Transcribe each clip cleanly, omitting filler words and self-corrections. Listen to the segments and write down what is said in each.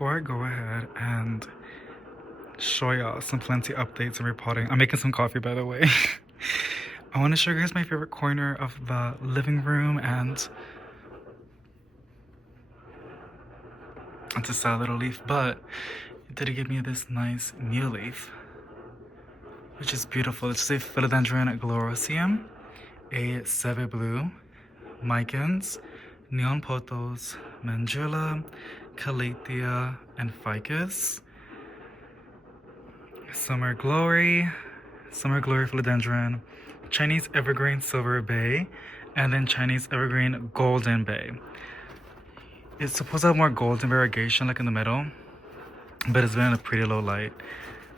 before I go ahead and show y'all some plenty updates and repotting, I'm making some coffee by the way. I want to show you guys my favorite corner of the living room, and it's a sad little leaf, but it did give me this nice new leaf, which is beautiful. It's a philodendron glorosium, a seve blue, micans, neon pothos, mandula, calathea, and ficus. Summer glory philodendron, Chinese evergreen silver bay, and then Chinese evergreen golden bay. It's supposed to have more golden variegation like in the middle, but it's been in a pretty low light,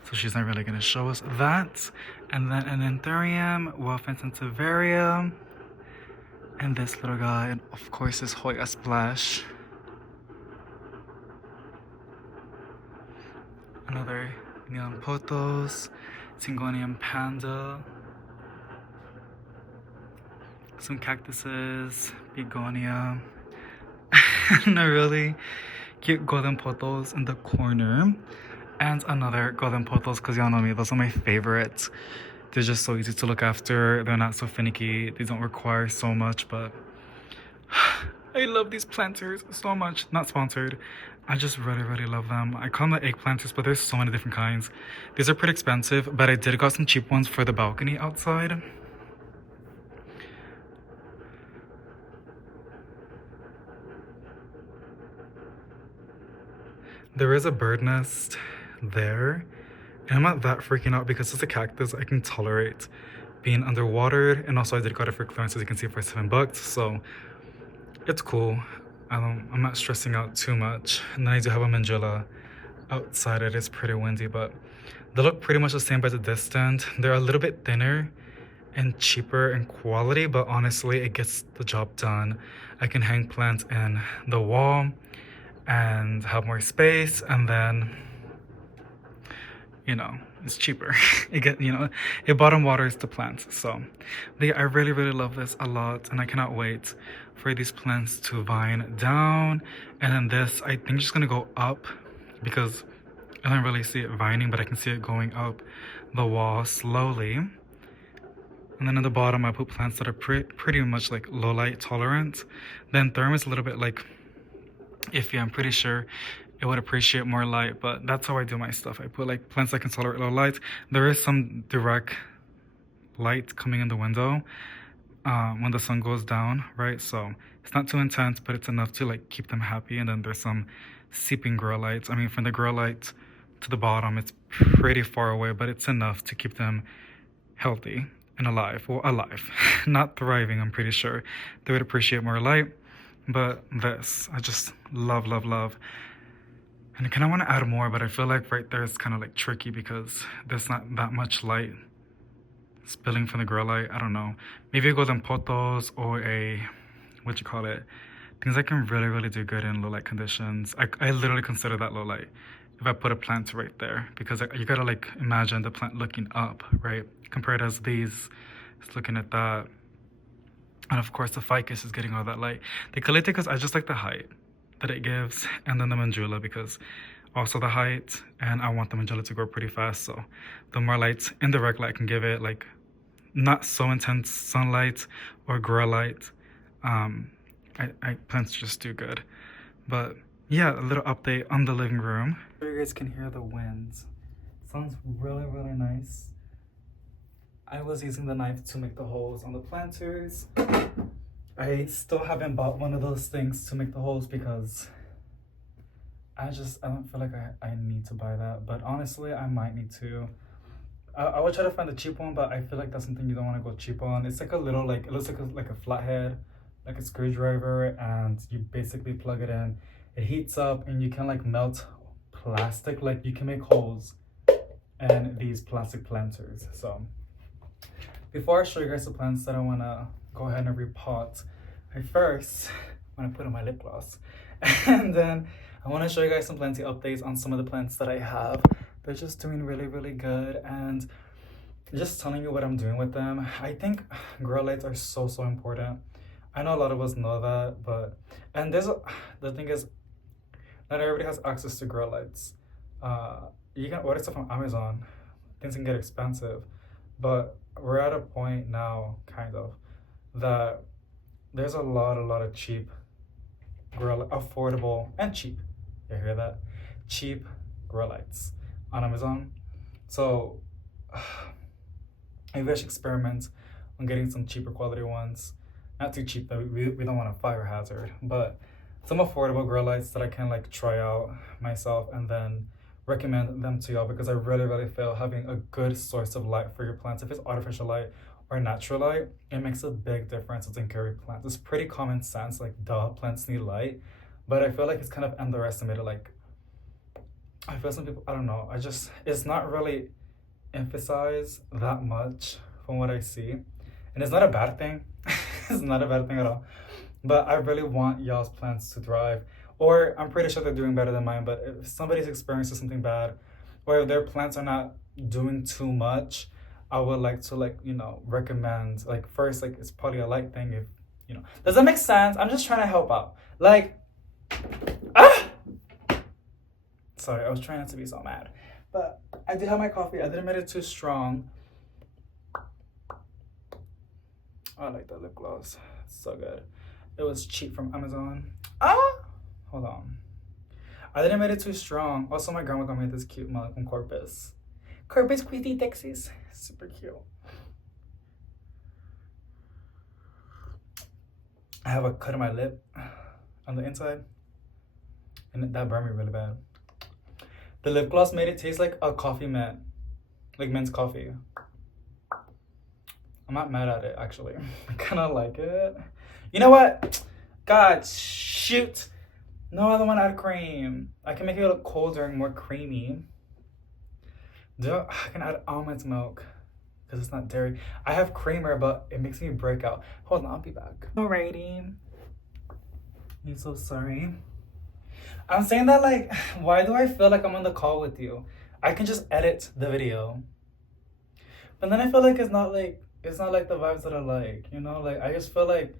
so she's not really going to show us that. And then an anthurium, Wafan Sansevieria, and this little guy, and of course this Hoya splash. Another neon pothos, Syngonium panda, some cactuses, begonia, and a really cute golden pothos in the corner, and another golden pothos, because y'all know me, those are my favorites. They're just so easy to look after, they're not so finicky, they don't require so much, but I love these planters so much. Not sponsored, I just really love them. I call them the egg planters, but there's so many different kinds. These are pretty expensive, but I did got some cheap ones for the balcony outside. There is a bird nest there, and I'm not that freaking out because it's a cactus. I can tolerate being underwatered, and also I did got it for clearance, as you can see, for $7, so it's cool. I'm not stressing out too much. And then I do have a mandula outside. It is pretty windy, but they look pretty much the same by the distance. They're a little bit thinner and cheaper in quality, but honestly it gets the job done. I can hang plants in the wall and have more space, and then it's cheaper. It bottom waters the plants. So but yeah, I really love this a lot, and I cannot wait for these plants to vine down. And then this, I think, just gonna go up because I don't really see it vining, but I can see it going up the wall slowly. And then at the bottom I put plants that are pretty much like low light tolerant. Then therm is a little bit like iffy. I'm pretty sure it would appreciate more light, but that's how I do my stuff. I put like plants that can tolerate low light. There is some direct light coming in the window when the sun goes down, right? So it's not too intense, but it's enough to like keep them happy. And then there's some seeping grow lights. I mean, from the grow light to the bottom, it's pretty far away, but it's enough to keep them healthy and alive. Well, alive, not thriving. I'm pretty sure they would appreciate more light. But this, I just love. And I kind of want to add more, but I feel like right there it's kind of like tricky because there's not that much light spilling from the grow light. I don't know. Maybe a golden pothos or a, things that can really do good in low light conditions. I literally consider that low light if I put a plant right there, because you gotta like imagine the plant looking up, right? Compared as these, it's looking at that. And of course the ficus is getting all that light. The calathea, I just like the height that it gives, and then the mandula because also the height, and I want the mandula to grow pretty fast, so the more light, indirect light, I can give it, like not so intense sunlight or grow light, plants just do good. But yeah, a little update on the living room. You guys can hear the winds. Sounds really nice. I was using the knife to make the holes on the planters. I still haven't bought one of those things to make the holes because I don't feel like I need to buy that, but honestly I might need to. I would try to find a cheap one, but I feel like that's something you don't want to go cheap on. It's like a little, like, it looks like a flathead, like a screwdriver, and you basically plug it in. It heats up and you can like melt plastic, like you can make holes in these plastic planters. So before I show you guys the plants that I want to go ahead and repot, I first want to put on my lip gloss, and then I want to show you guys some plenty updates on some of the plants that I have. They're just doing really good, and just telling you what I'm doing with them. I think grow lights are so important. I know a lot of us know that, but the thing is, not everybody has access to grow lights. You can order stuff on Amazon. Things can get expensive, but we're at a point now, kind of, that there's a lot of cheap affordable and cheap. You hear that? Cheap grow lights on Amazon. So maybe I should experiment on getting some cheaper quality ones. Not too cheap that we don't want a fire hazard, but some affordable grow lights that I can like try out myself and then recommend them to y'all, because I really feel having a good source of light for your plants, if it's artificial light or natural light, it makes a big difference in taking care of your plants. It's pretty common sense, like duh, plants need light, but I feel like it's kind of underestimated. Like I feel some people, I don't know, it's not really emphasized that much from what I see, and it's not a bad thing. It's not a bad thing at all, but I really want y'all's plants to thrive, or I'm pretty sure they're doing better than mine, but if somebody's experiencing something bad, or if their plants are not doing too much, I would like to, like, you know, recommend, like, first, like, it's probably a light thing, if, you know, does that make sense? I'm just trying to help out, like, sorry, I was trying not to be so mad, but I did have my coffee. I didn't make it too strong. I like that lip gloss, it's so good. It was cheap from Amazon. Hold on. I didn't make it too strong. Also, my grandma got me this cute mug from Corpus. Corpus Christi, Texas. Super cute. I have a cut in my lip on the inside, and that burned me really bad. The lip gloss made it taste like a coffee mint, like mint coffee. I'm not mad at it, actually. I kind of like it. You know what? God, shoot. No, I don't want to add cream. I can make it look colder and more creamy. I can add almond milk because it's not dairy. I have creamer, but it makes me break out. Hold on, I'll be back. Alrighty. I'm so sorry. I'm saying that, like, why do I feel like I'm on the call with you? I can just edit the video. But then I feel like it's not like the vibes that I like, you know? Like, I just feel like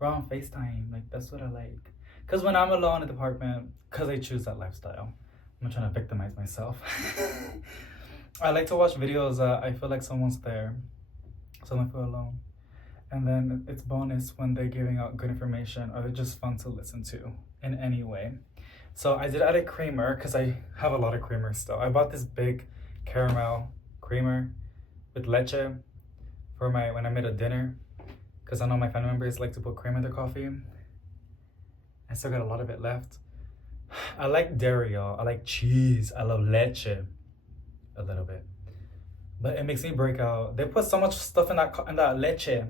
we're on FaceTime. Like, that's what I like. Because when I'm alone in the apartment, because I choose that lifestyle, I'm not trying to victimize myself. I like to watch videos that I feel like someone's there, so I don't feel alone. And then it's bonus when they're giving out good information, or they're just fun to listen to in any way. So I did add a creamer because I have a lot of creamer still. I bought this big caramel creamer with leche for when I made a dinner, because I know my family members like to put cream in their coffee. I still got a lot of it left. I like dairy, y'all. I like cheese. I love leche a little bit, but it makes me break out. They put so much stuff in that leche,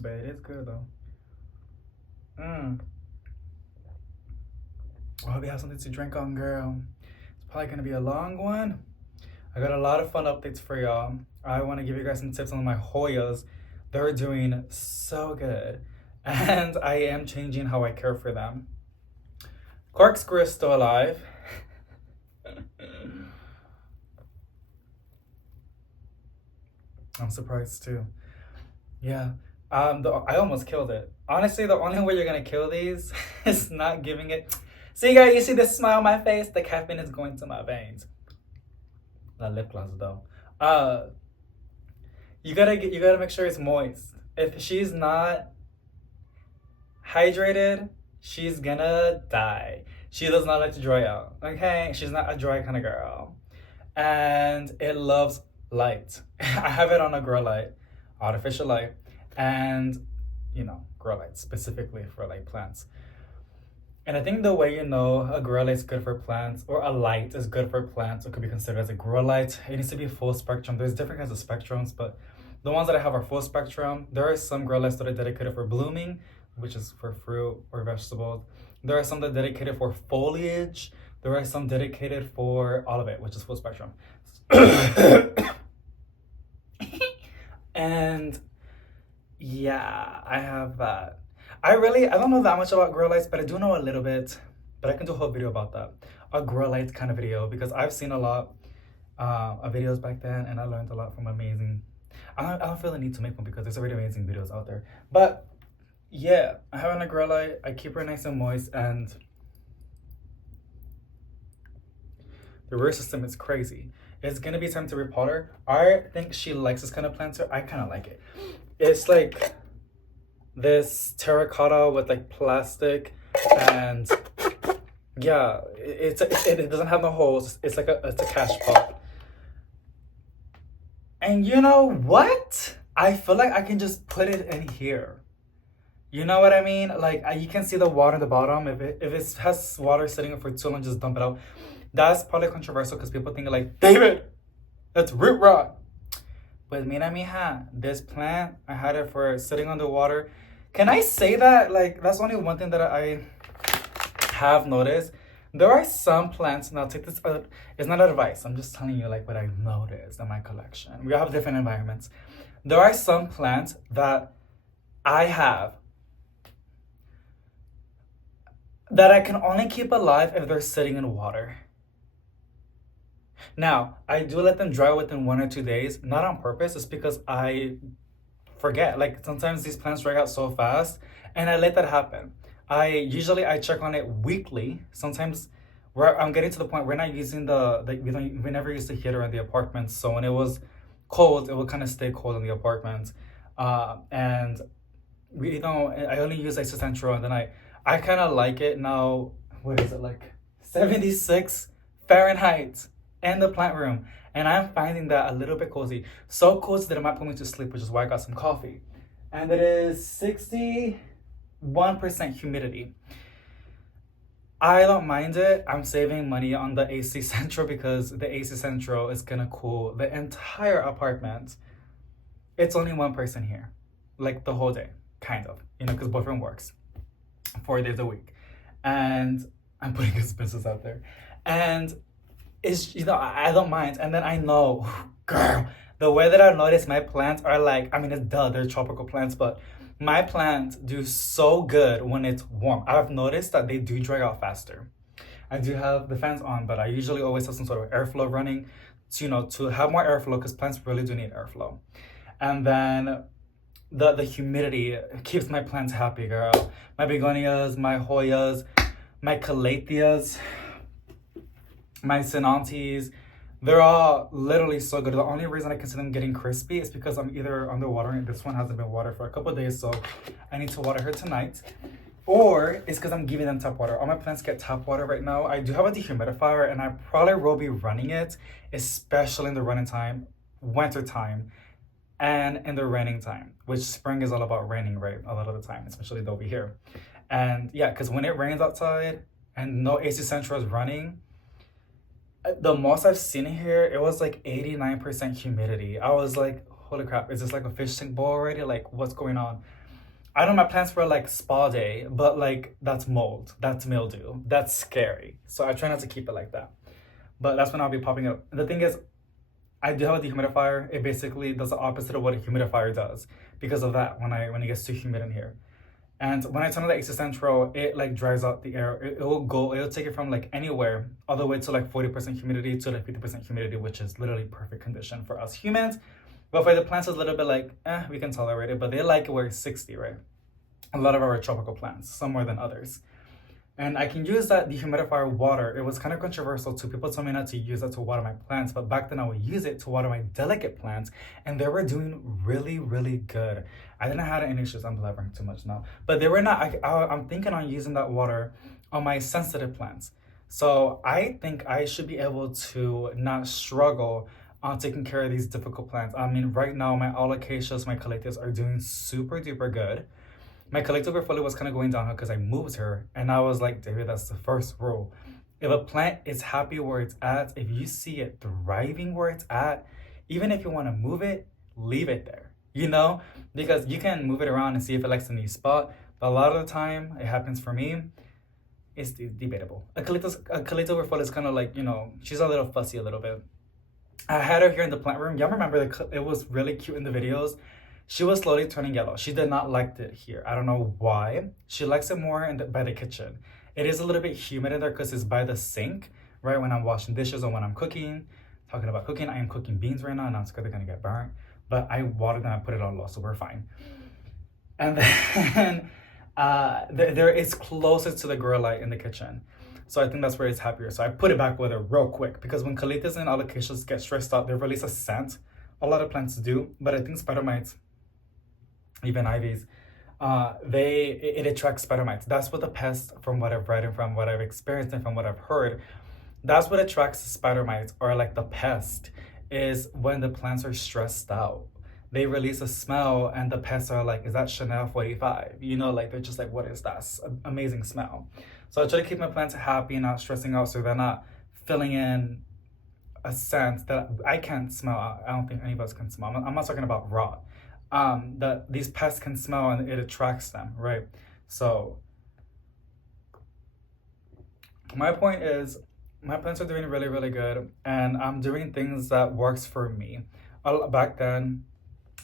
but it is good though. I hope you have something to drink on, girl. It's probably gonna be a long one. I got a lot of fun updates for y'all. I want to give you guys some tips on my Hoyas. They're doing so good, and I am changing how I care for them. Corkscrew is still alive. I'm surprised too. Yeah. I almost killed it. Honestly, the only way you're gonna kill these is not giving it. See, guys, you see the smile on my face? The caffeine is going to my veins. That lip gloss though. You gotta make sure it's moist. If she's not hydrated, she's gonna die. She does not like to dry out. Okay, she's not a dry kind of girl, and it loves light. I have it on a grow light, artificial light, and grow light specifically for like plants. And I think the way you know a grow light is good for plants, or a light is good for plants, or could be considered as a grow light, it needs to be full spectrum. There's different kinds of spectrums, but the ones that I have are full spectrum. There are some grow lights that are dedicated for blooming, which is for fruit or vegetables. There are some that are dedicated for foliage. There are some dedicated for all of it, which is full spectrum. And yeah, I have that. I don't know that much about grow lights, but I do know a little bit. But I can do a whole video about that. A grow light kind of video, because I've seen a lot of videos back then, and I learned a lot from amazing. I don't feel the need to make one because there's already amazing videos out there. But yeah, I have an agrelite. I keep her nice and moist, and the root system is crazy. It's gonna be time to repot her. I think she likes this kind of planter. I kind of like it. It's like this terracotta with like plastic, and yeah, it doesn't have no holes. It's like it's a cash pot. And you know what? I feel like I can just put it in here. You know what I mean? Like you can see the water at the bottom. If it has water sitting for too long, just dump it out. That's probably controversial because people think like, David, that's root rot. But mira mija, this plant, I had it for sitting underwater. Can I say that? Like that's only one thing that I have noticed. There are some plants, now take this, it's not advice, I'm just telling you like what I've noticed in my collection. We all have different environments. There are some plants that I have that I can only keep alive if they're sitting in water. Now, I do let them dry within 1 or 2 days, not on purpose, it's because I forget. Like sometimes these plants dry out so fast and I let that happen. I check on it weekly. Sometimes where I'm getting to the point we're not using we never used the heater in the apartment. So when it was cold, it would kind of stay cold in the apartment. And I only use existential, and then I kind of like it now. What is it like 76 Fahrenheit in the plant room, and I'm finding that a little bit cozy. So cozy that it might put me to sleep, which is why I got some coffee. And it is 61% humidity. I don't mind it. I'm saving money on the AC Central because the AC Central is gonna cool the entire apartment. It's only one person here, like the whole day, kind of, because boyfriend works 4 days a week, and I'm putting expenses out there, and it's I don't mind. And then I know, girl, the way that I notice my plants are like, I mean, it's they're tropical plants, but my plants do so good when it's warm. I've noticed that they do dry out faster. I do have the fans on, but I usually always have some sort of airflow running to, to have more airflow because plants really do need airflow. And then the humidity keeps my plants happy, girl. My begonias, my Hoyas, my calatheas, my Sinantes, they're all literally so good. The only reason I can see them getting crispy is because I'm either underwatering. This one hasn't been watered for a couple of days, so I need to water her tonight. Or it's because I'm giving them tap water. All my plants get tap water right now. I do have a dehumidifier, and I probably will be running it, especially in the running time, winter time, and in the raining time, which spring is all about raining, right? A lot of the time, especially over here. And yeah, because when it rains outside and no AC Central is running, the most I've seen here, it was like 89% humidity. I was like, holy crap, is this like a fish tank bowl already? Like, what's going on? I know my plants were like spa day, but like that's mold, that's mildew, that's scary. So I try not to keep it like that. But that's when I'll be popping it up. The thing is, I do have a dehumidifier. It basically does the opposite of what a humidifier does because of that when it gets too humid in here. And when I turn on the AC Central, it like dries out the air. It'll take it from like anywhere all the way to like 40% humidity to like 50% humidity, which is literally perfect condition for us humans. But for the plants, it's a little bit like, we can tolerate it, but they like it where it's 60, right? A lot of our tropical plants, some more than others. And I can use that dehumidifier water. It was kind of controversial too. People told me not to use that to water my plants, but back then I would use it to water my delicate plants, and they were doing really, really good. I didn't have any issues. I'm blabbering too much now, but they were not. I'm thinking on using that water on my sensitive plants. So I think I should be able to not struggle on taking care of these difficult plants. I mean, right now my alocasias, my calatheas are doing super duper good. My collective portfolio was kind of going downhill because I moved her, and I was like, David, that's the first rule. If a plant is happy where it's at, if you see it thriving where it's at, even if you want to move it, leave it there, because you can move it around and see if it likes a new spot. But a lot of the time, it happens for me, it's debatable. A collective portfolio is kind of like, she's a little fussy a little bit. I had her here in the plant room. Y'all remember it was really cute in the videos. She was slowly turning yellow. She did not like it here. I don't know why. She likes it more by the kitchen. It is a little bit humid in there because it's by the sink, right? When I'm washing dishes or when I'm cooking. Talking about cooking, I am cooking beans right now, and I'm scared they're gonna get burnt. But I watered them, I put it on low, so we're fine. And then there it's closest to the grow light in the kitchen. So I think that's where it's happier. So I put it back with her real quick because when colitas and alocasias get stressed out, they release a scent. A lot of plants do, but I think spider mites, even ivies, it attracts spider mites. That's what the pest, from what I've read and from what I've experienced and from what I've heard, that's what attracts spider mites, or like the pest, is when the plants are stressed out. They release a smell and the pests are like, is that Chanel 45? You know, like they're just like, what is that amazing smell? So I try to keep my plants happy and not stressing out so they're not filling in a scent that I can't smell. I don't think any of us can smell. I'm not talking about rot. That these pests can smell and it attracts them, right? So my point is, my plants are doing really, really good, and I'm doing things that works for me. Back then,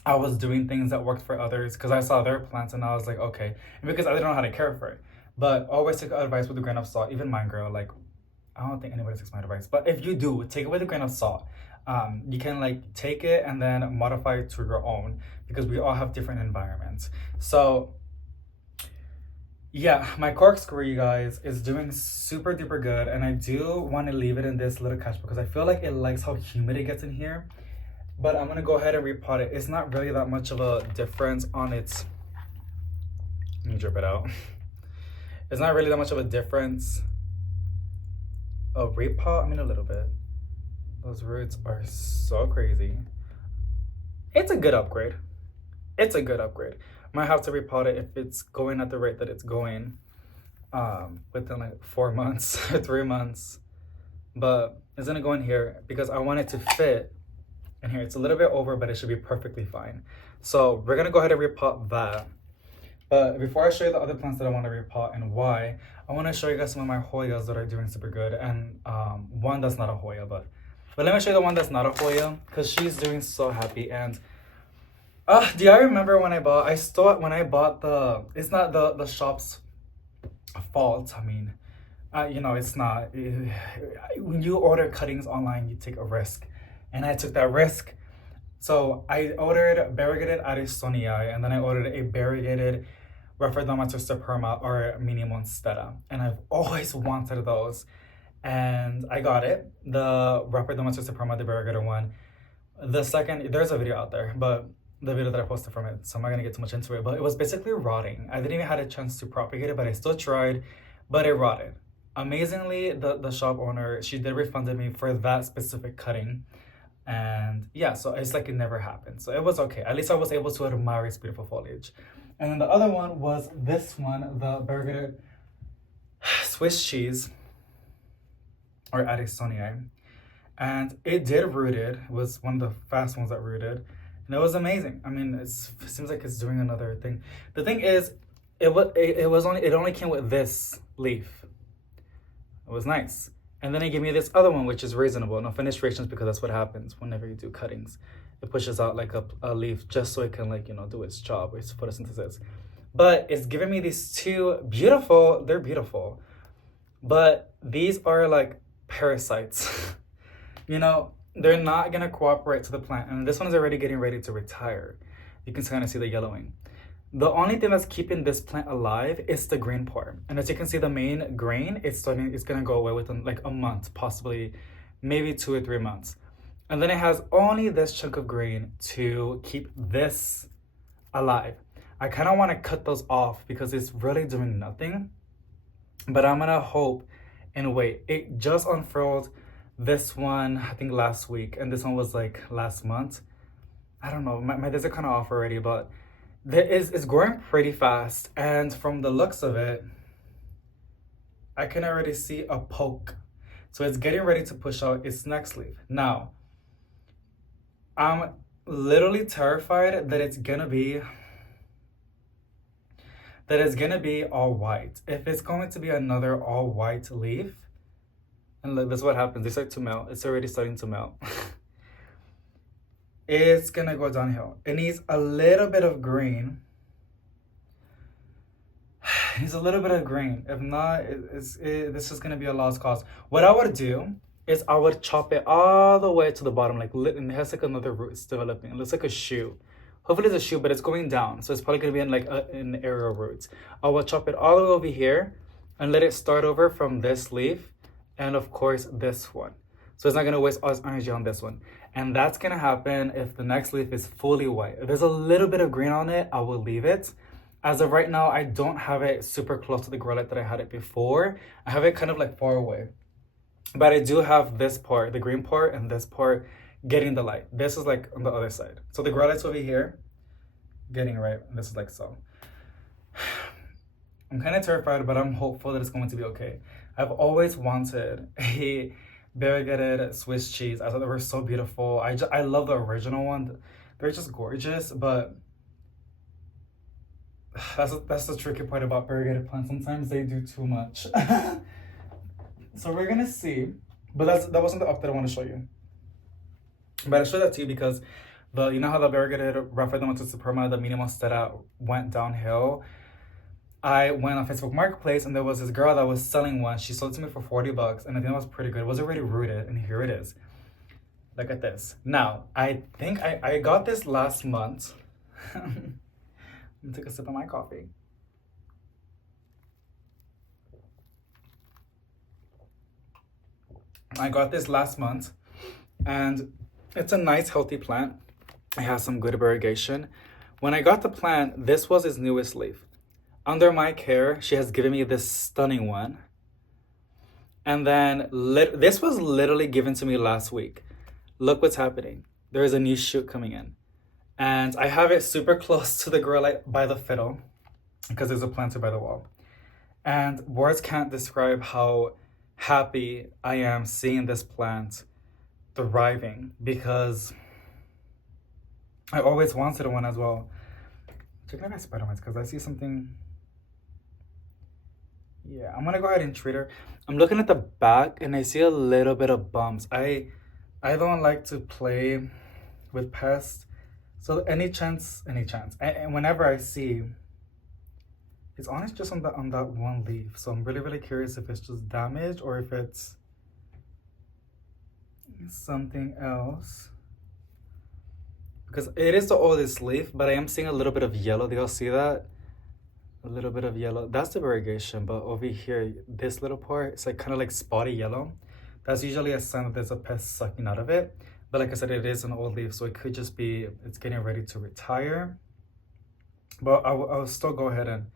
I was doing things that worked for others because I saw their plants and I was like, okay, and because I didn't know how to care for it. But always take advice with a grain of salt. Even mine, girl. Like, I don't think anybody takes my advice, but if you do, take it with a grain of salt. You can like take it and then modify it to your own because we all have different environments. So yeah, my corkscrew, you guys, is doing super duper good, and I do want to leave it in this little catch because I feel like it likes how humid it gets in here. But I'm gonna go ahead and repot it. It's not really that much of a difference on its. Let me drip it out. It's not really that much of a difference of repot. I mean, a little bit. Those roots are so crazy. It's a good upgrade. It's a good upgrade. Might have to repot it if it's going at the rate that it's going within like 4 months or 3 months. But it's gonna go in here because I want it to fit in here. It's a little bit over, but it should be perfectly fine. So we're gonna go ahead and repot that. But before I show you the other plants that I want to repot and why, I want to show you guys some of my Hoyas that are doing super good, and one that's not a Hoya, but let me show you the one that's not a Hoya because she's doing so happy. And do I remember when I bought the, it's not the shop's fault. I mean, you know, it's not. When you order cuttings online, you take a risk, and I took that risk. So I ordered Variegated Aristonii, and then I ordered a Variegated Repotting or Mini Monstera, and I've always wanted those, and I got it. The Repotting, the Variegated one. The second, there's a video out there, but the video that I posted from it, so I'm not gonna get too much into it, but it was basically rotting. I didn't even have a chance to propagate it, but I still tried, but it rotted. Amazingly, the shop owner, she did refund me for that specific cutting. And yeah, so it's like it never happened. So it was okay. At least I was able to admire its beautiful foliage. And then the other one was this one, the Variegated Swiss cheese, or Addisonii. And it did rooted. It was one of the fast ones that rooted. And it was amazing. I mean, it seems like it's doing another thing. The thing is, it only came with this leaf. It was nice. And then they gave me this other one, which is reasonable. No fenestrations, because that's what happens whenever you do cuttings. It pushes out like a leaf just so it can, like, you know, do its job, its photosynthesis. But it's giving me these two beautiful, they're beautiful. But these are like parasites. You know, they're not gonna cooperate to the plant. And this one is already getting ready to retire. You can kind of see the yellowing. The only thing that's keeping this plant alive is the green pore. And as you can see, the main grain, it's gonna go away within like a month, possibly maybe 2 or 3 months. And then it has only this chunk of green to keep this alive. I kind of want to cut those off because it's really doing nothing. But I'm gonna hope and wait. It just unfurled this one, I think last week, and this one was like last month. I don't know, my days are kind of off already, but it's growing pretty fast, and from the looks of it, I can already see a poke. So it's getting ready to push out its next leaf. Now, I'm literally terrified that it's gonna be all white. If it's going to be another all white leaf, and look, this is what happens. They start to melt. It's already starting to melt. It's gonna go downhill. It needs a little bit of green. It needs a little bit of green. If not, this is gonna be a lost cause. What I would do is I would chop it all the way to the bottom, like, and it has like another root developing. It looks like a shoe hopefully it's a shoot, but it's going down. So it's probably going to be in like an aerial roots. I will chop it all the way over here and let it start over from this leaf. And of course, this one. So it's not going to waste all its energy on this one. And that's going to happen if the next leaf is fully white. If there's a little bit of green on it, I will leave it. As of right now, I don't have it super close to the grow light that I had it before. I have it kind of like far away. But I do have this part, the green part, and this part getting the light. This is like on the other side. So the grow light's over here, getting right, and this is like so. I'm kind of terrified, but I'm hopeful that it's going to be okay. I've always wanted a variegated Swiss cheese. I thought they were so beautiful. I love the original one. They're just gorgeous, but that's the tricky part about variegated plants. Sometimes they do too much. So we're gonna see. But that wasn't the up that I want to show you. But I showed that to you because you know how the variegated Repotting to Superma, the medium monstera, went downhill. I went on Facebook Marketplace and there was this girl that was selling one. She sold it to me for $40 and I think it was pretty good. It was already rooted and here it is. Look at this. Now, I think I got this last month. Let me take a sip of my coffee. I got this last month and it's a nice healthy plant. It has some good irrigation. When I got the plant, this was its newest leaf. Under my care, she has given me this stunning one. And then this was literally given to me last week. Look what's happening. There is a new shoot coming in. And I have it super close to the grow light by the fiddle because there's a planter by the wall. And words can't describe how happy I am seeing this plant thriving because I always wanted one as well. Check out my spider mites because I see something. Yeah, I'm gonna go ahead and treat her. I'm looking at the back and I see a little bit of bumps. I don't like to play with pests. So any chance. And whenever I see, it's honestly just on that one leaf. So I'm really, really curious if it's just damage or if it's something else. Because it is the oldest leaf, but I am seeing a little bit of yellow. Do y'all see that? A little bit of yellow. That's the variegation, but over here, this little part, it's like kind of like spotty yellow. That's usually a sign that there's a pest sucking out of it. But like I said, it is an old leaf, so it could just be, it's getting ready to retire. But I'll still go ahead and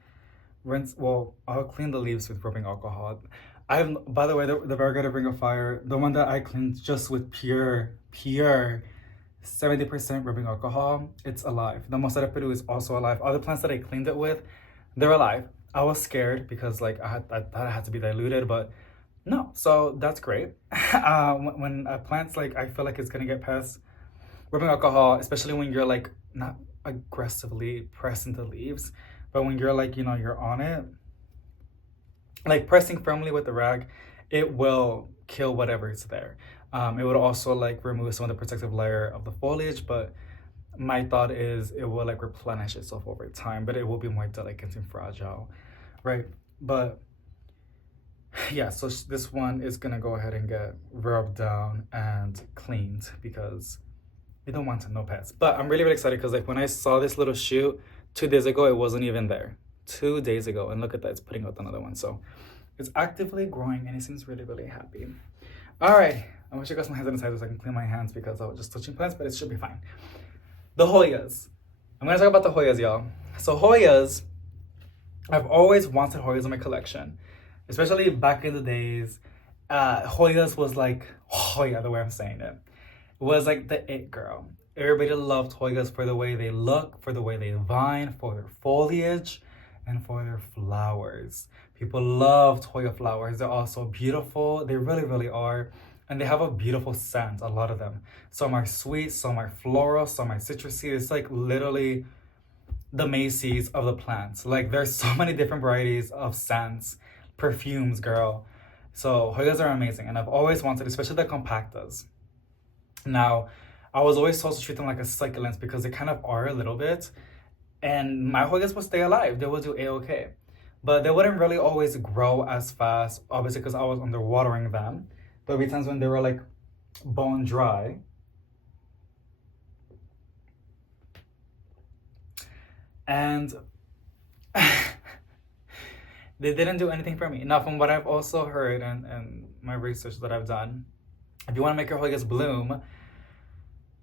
rinse, well, I'll clean the leaves with rubbing alcohol. By the way, the variegated Ring of Fire, the one that I cleaned just with pure 70% rubbing alcohol, it's alive. The Monstera Peru is also alive. Other plants that I cleaned it with, they're alive. I was scared because like I thought it had to be diluted, but no, so that's great. When a plant's like, I feel like it's gonna get past rubbing alcohol, especially when you're like not aggressively pressing the leaves, but when you're like, you know, you're on it, like pressing firmly with the rag, it will kill whatever is there. It would also like remove some of the protective layer of the foliage, but my thought is it will like replenish itself over time, but it will be more delicate and fragile, right? But yeah, so this one is gonna go ahead and get rubbed down and cleaned because we don't want no pests. But I'm really, really excited because like when I saw this little shoot 2 days ago, it wasn't even there. 2 days ago, and look at that, it's putting out another one. So it's actively growing and it seems really, really happy. All right, I wish I got some hand sanitizer so I can clean my hands because I was just touching plants, but it should be fine. The Hoyas. I'm gonna talk about the Hoyas, y'all. So Hoyas, I've always wanted Hoyas in my collection, especially back in the days. Hoyas was like, Hoya, the way I'm saying it, was like the it girl. Everybody loved Hoyas for the way they look, for the way they vine, for their foliage, and for their flowers. People loved Hoya flowers. They're also beautiful. They really, really are. And they have a beautiful scent, a lot of them. Some are sweet, some are floral, some are citrusy. It's like literally the Macy's of the plants. Like there's so many different varieties of scents, perfumes, girl. So Hoyas are amazing. And I've always wanted, especially the compactas. Now, I was always told to treat them like a succulents because they kind of are a little bit. And my Hoyas will stay alive. They will do A-okay. But they wouldn't really always grow as fast, obviously because I was underwatering them. There'll be times when they were like bone dry. And they didn't do anything for me. Now, from what I've also heard and my research that I've done, if you want to make your Hoyas bloom,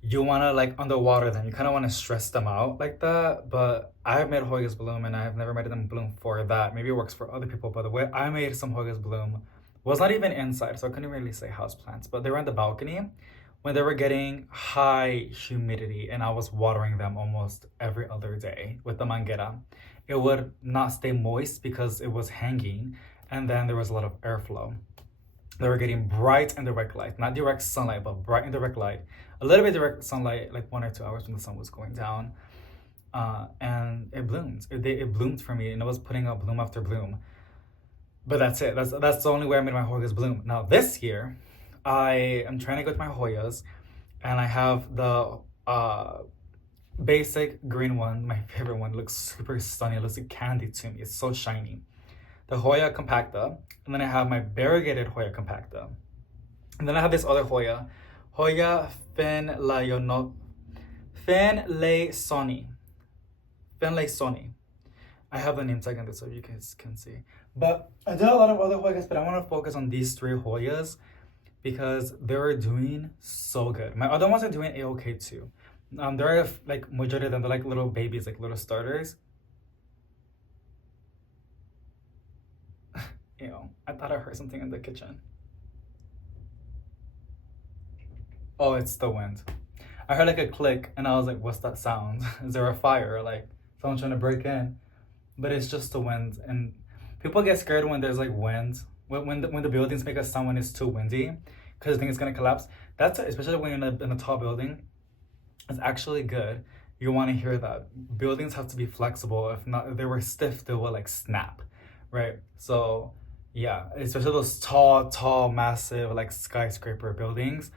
you want to like underwater them. You kind of want to stress them out like that. But I've made Hoyas bloom and I've never made them bloom for that. Maybe it works for other people, but the way I made some Hoyas bloom was not even inside, so I couldn't really say houseplants, but they were on the balcony when they were getting high humidity and I was watering them almost every other day with the manguera. It would not stay moist because it was hanging, and then there was a lot of airflow. They were getting bright and direct light, not direct sunlight, but bright and direct light. A little bit direct sunlight, like 1 or 2 hours when the sun was going down. And it bloomed. It bloomed for me, and it was putting out bloom after bloom. But that's it. That's the only way I made my Hoyas bloom. Now this year, I am trying to go with my Hoyas, and I have the basic green one, my favorite one. It looks super stunning. It looks like candy to me. It's so shiny. The Hoya compacta, and then I have my variegated Hoya compacta, and then I have this other Hoya, Hoya Finlaysoni. I have the name tag on this so you guys can see. But I did a lot of other Hoyas, but I want to focus on these 3 Hoyas because they're doing so good. My other ones are doing a-okay too. They're like majority of them, they're like little babies, like little starters. You know, I thought I heard something in the kitchen. Oh, it's the wind. I heard like a click and I was like, what's that sound? Is there a fire? Like someone trying to break in? But it's just the wind. And people get scared when there's like wind. When the buildings make a sound when it's too windy because they think it's gonna collapse. That's especially when you're in a tall building. It's actually good. You want to hear that. Buildings have to be flexible. If not, if they were stiff, they will like snap, right? So yeah, especially those tall, massive like skyscraper buildings.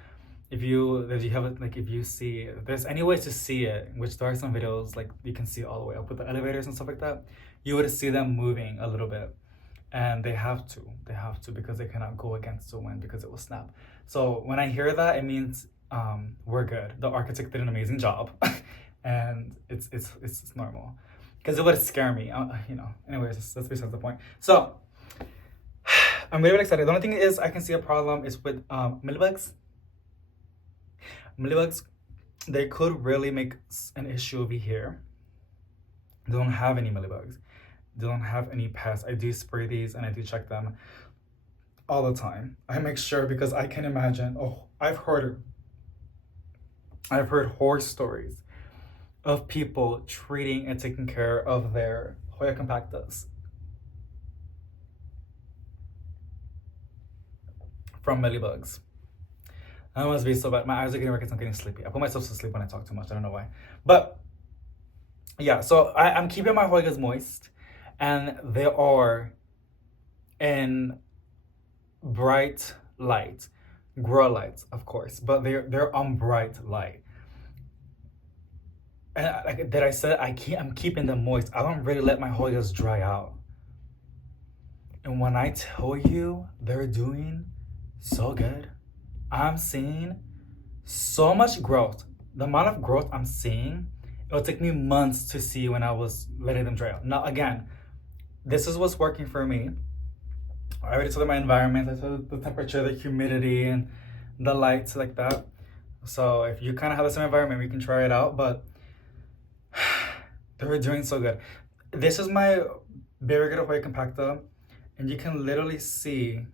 If you have it, like if you see, if there's any ways to see it, which there are some videos like you can see all the way up with the elevators and stuff like that, you would see them moving a little bit, and they have to because they cannot go against the wind because it will snap. So when I hear that, it means we're good. The architect did an amazing job, and it's normal, because it would scare me, you know. Anyways, that's besides the point. So I'm really excited. The only thing is I can see a problem is with millibugs. Millibugs, they could really make an issue over here. They don't have any millibugs. They don't have any pests. I do spray these and I do check them all the time. I make sure because I can imagine. Oh, I've heard horror stories of people treating and taking care of their Hoya compactas from millibugs. That must be so bad. My eyes are getting red because I'm getting sleepy. I put myself to sleep when I talk too much. I don't know why. But yeah, so I'm keeping my Hoyas moist, and they are in bright light, grow lights, of course, but they're on bright light. And like that I said, I'm keeping them moist. I don't really let my Hoyas dry out. And when I tell you they're doing so good, I'm seeing so much growth. The amount of growth I'm seeing, it'll take me months to see when I was letting them dry out. Now, again, this is what's working for me. I already told my environment, I told the temperature, the humidity, and the lights like that. So if you kind of have the same environment, we can try it out, but they were doing so good. This is my Variegated Hoya compacta, and you can literally see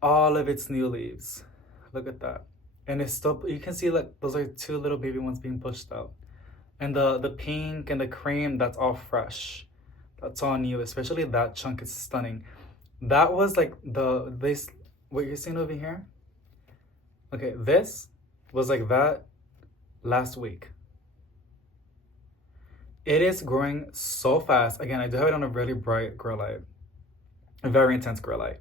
all of its new leaves. Look at that. And it's still, you can see like those are 2 little baby ones being pushed out. And the pink and the cream, that's all fresh. That's all new, especially that chunk is stunning. That was like this, what you're seeing over here? Okay, this was like that last week. It is growing so fast. Again, I do have it on a really bright grow light, a very intense grow light.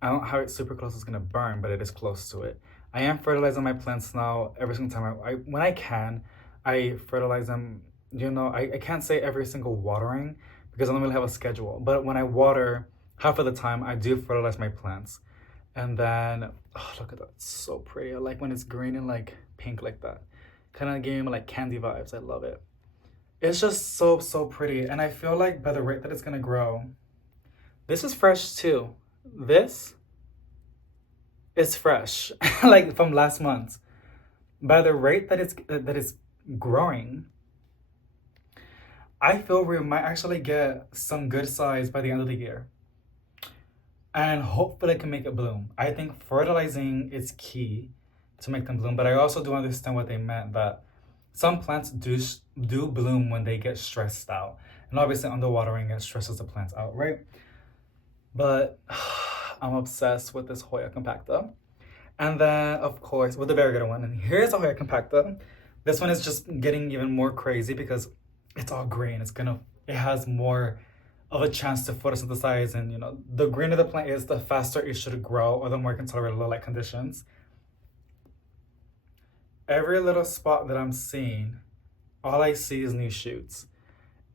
I don't have it super close, it's gonna burn, but it is close to it. I am fertilizing my plants now every single time. When I can, I fertilize them. You know, I can't say every single watering because I don't really have a schedule. But when I water, half of the time, I do fertilize my plants. And then, oh, look at that, it's so pretty. I like when it's green and like pink like that. Kind of giving me like candy vibes, I love it. It's just so, so pretty. And I feel like by the rate that it's gonna grow, this is fresh too. This is fresh, like from last month. By the rate that it's growing, I feel we might actually get some good size by the end of the year. And hopefully I can make it bloom. I think fertilizing is key to make them bloom, but I also do understand what they meant, that some plants do bloom when they get stressed out. And obviously underwatering it stresses the plants out, right? But I'm obsessed with this Hoya compacta. And then, of course, with the variegated one. And here's a Hoya compacta. This one is just getting even more crazy because it's all green. It has more of a chance to photosynthesize. And, the greener the plant is, the faster it should grow or the more it can tolerate low light conditions. Every little spot that I'm seeing, all I see is new shoots.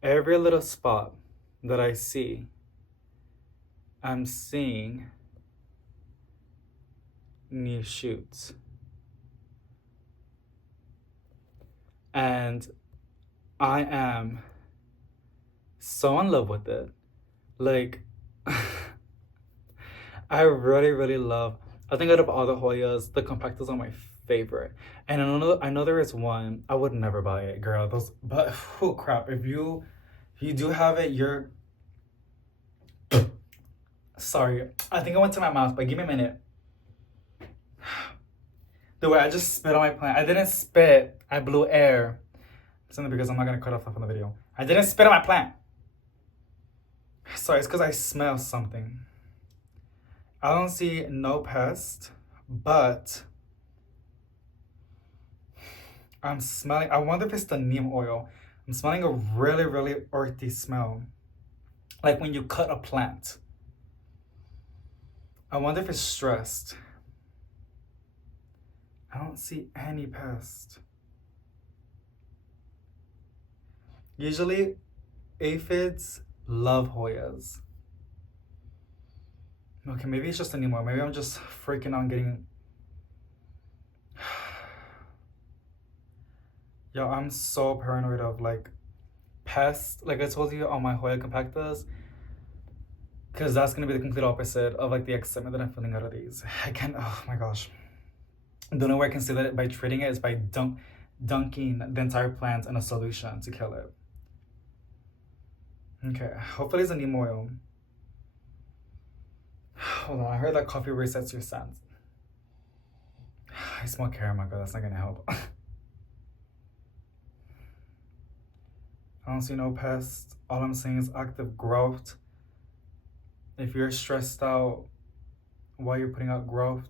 Every little spot that I see, I'm seeing new shoots. And I am so in love with it. Like, I really, really love, I think out of all the Hoyas, the compactas are my favorite. And I know there is one, I would never buy it, girl. But oh crap, if you do have it, you're, sorry. I think I went to my mouth, but give me a minute. The way I just spit on my plant. I didn't spit, I blew air. It's only because I'm not gonna cut off on the video. I didn't spit on my plant. Sorry, it's because I smell something. I don't see no pest, but I'm smelling, I wonder if it's the neem oil. I'm smelling a really, really earthy smell. Like when you cut a plant. I wonder if it's stressed. I don't see any pest. Usually, aphids love Hoyas. Okay, maybe it's just anymore. Maybe I'm just freaking on getting... Yo, I'm so paranoid of like pests. Like I told you on my Hoya compactas, because that's gonna be the complete opposite of like the excitement that I'm feeling out of these. I can't, oh my gosh. The only way I can say that by treating it is by dunking the entire plant in a solution to kill it. Okay, hopefully it's a neem oil. Hold on, I heard that coffee resets your scent. I smell caramel, girl, that's not gonna help. I don't see no pests. All I'm seeing is active growth. If you're stressed out while you're putting out growth,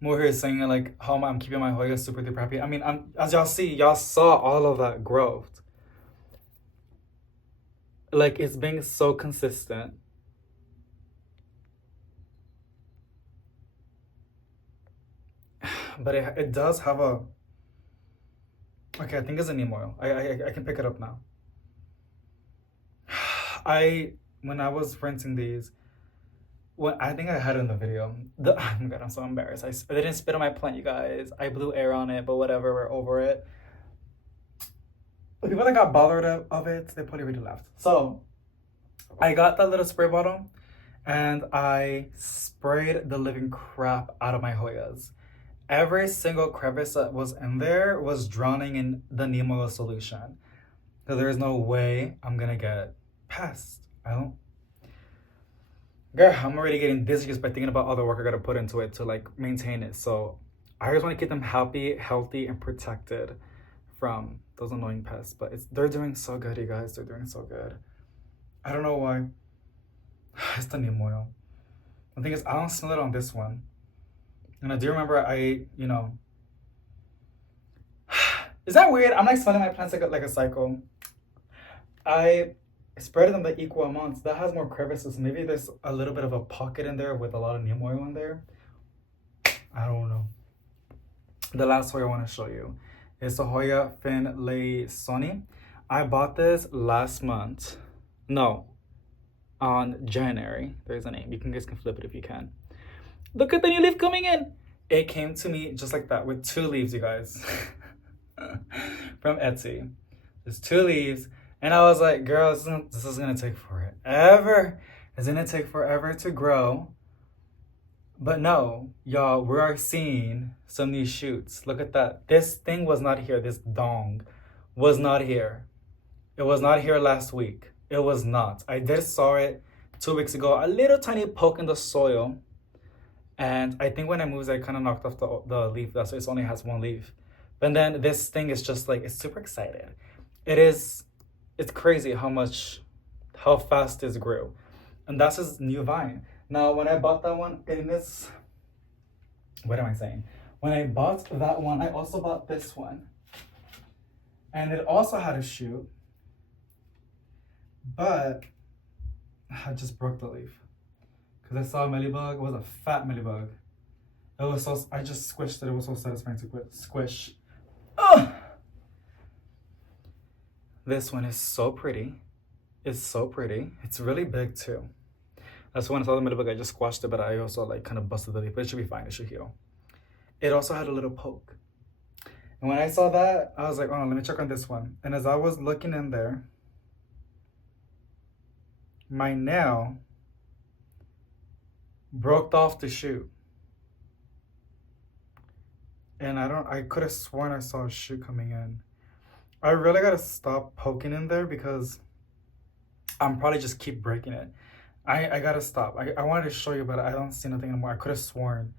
more here is saying like how I'm keeping my Hoya super duper happy. I mean, as y'all see, y'all saw all of that growth. Like it's being so consistent. But it does have a, okay, I think it's a neem oil. I can pick it up now. When I was rinsing these, well, I think I had it in the video. Oh my god, I'm so embarrassed. I didn't spit on my plant, you guys. I blew air on it, but whatever, we're over it. The people that got bothered of it, they probably already left. So, I got that little spray bottle, and I sprayed the living crap out of my Hoyas. Every single crevice that was in there was drowning in the neem oil solution. So there's no way I'm gonna get pests. Girl, I'm already getting dizzy just by thinking about all the work I gotta put into it to like maintain it. So I just want to keep them happy, healthy, and protected from those annoying pests. But they're doing so good, you guys. They're doing so good. I don't know why. It's the neem oil. The thing is, I don't smell it on this one. And I do remember is that weird? I'm like smelling my plants like a cycle. I spread them the equal amounts. That has more crevices. Maybe there's a little bit of a pocket in there with a lot of neem oil in there. I don't know. The last Hoya I want to show you is the Hoya Finlaysoni. I bought this last month. No, on January. There's a name. You guys can flip it if you can. Look at the new leaf coming in. It came to me just like that with 2 leaves, you guys. From Etsy. There's 2 leaves. And I was like, girl, this is gonna take forever. It's gonna take forever to grow. But no, y'all, we are seeing some new shoots. Look at that. This thing was not here. This dong was not here. It was not here last week. It was not. I did saw it 2 weeks ago. A little tiny poke in the soil. And I think when I moved, I kind of knocked off the leaf. That's why it only has 1 leaf. But then this thing is just like, it's super excited. It's crazy how fast this grew. And that's his new vine. Now, when I bought that one, what am I saying? When I bought that one, I also bought this one. And it also had a shoot. But I just broke the leaf. Because I saw a millibug. It was a fat millibug. I just squished it. It was so satisfying to squish. Oh! This one is so pretty. It's so pretty. It's really big too. That's when I saw the millibug. I just squashed it, but I also like kind of busted the leaf. But it should be fine. It should heal. It also had a little poke. And when I saw that, I was like, oh, let me check on this one. And as I was looking in there, my nail broke off the shoot. And I could have sworn I saw a shoot coming in. I really gotta stop poking in there because I'm probably just keep breaking it. I gotta stop. I wanted to show you, but I don't see nothing anymore. I could have sworn.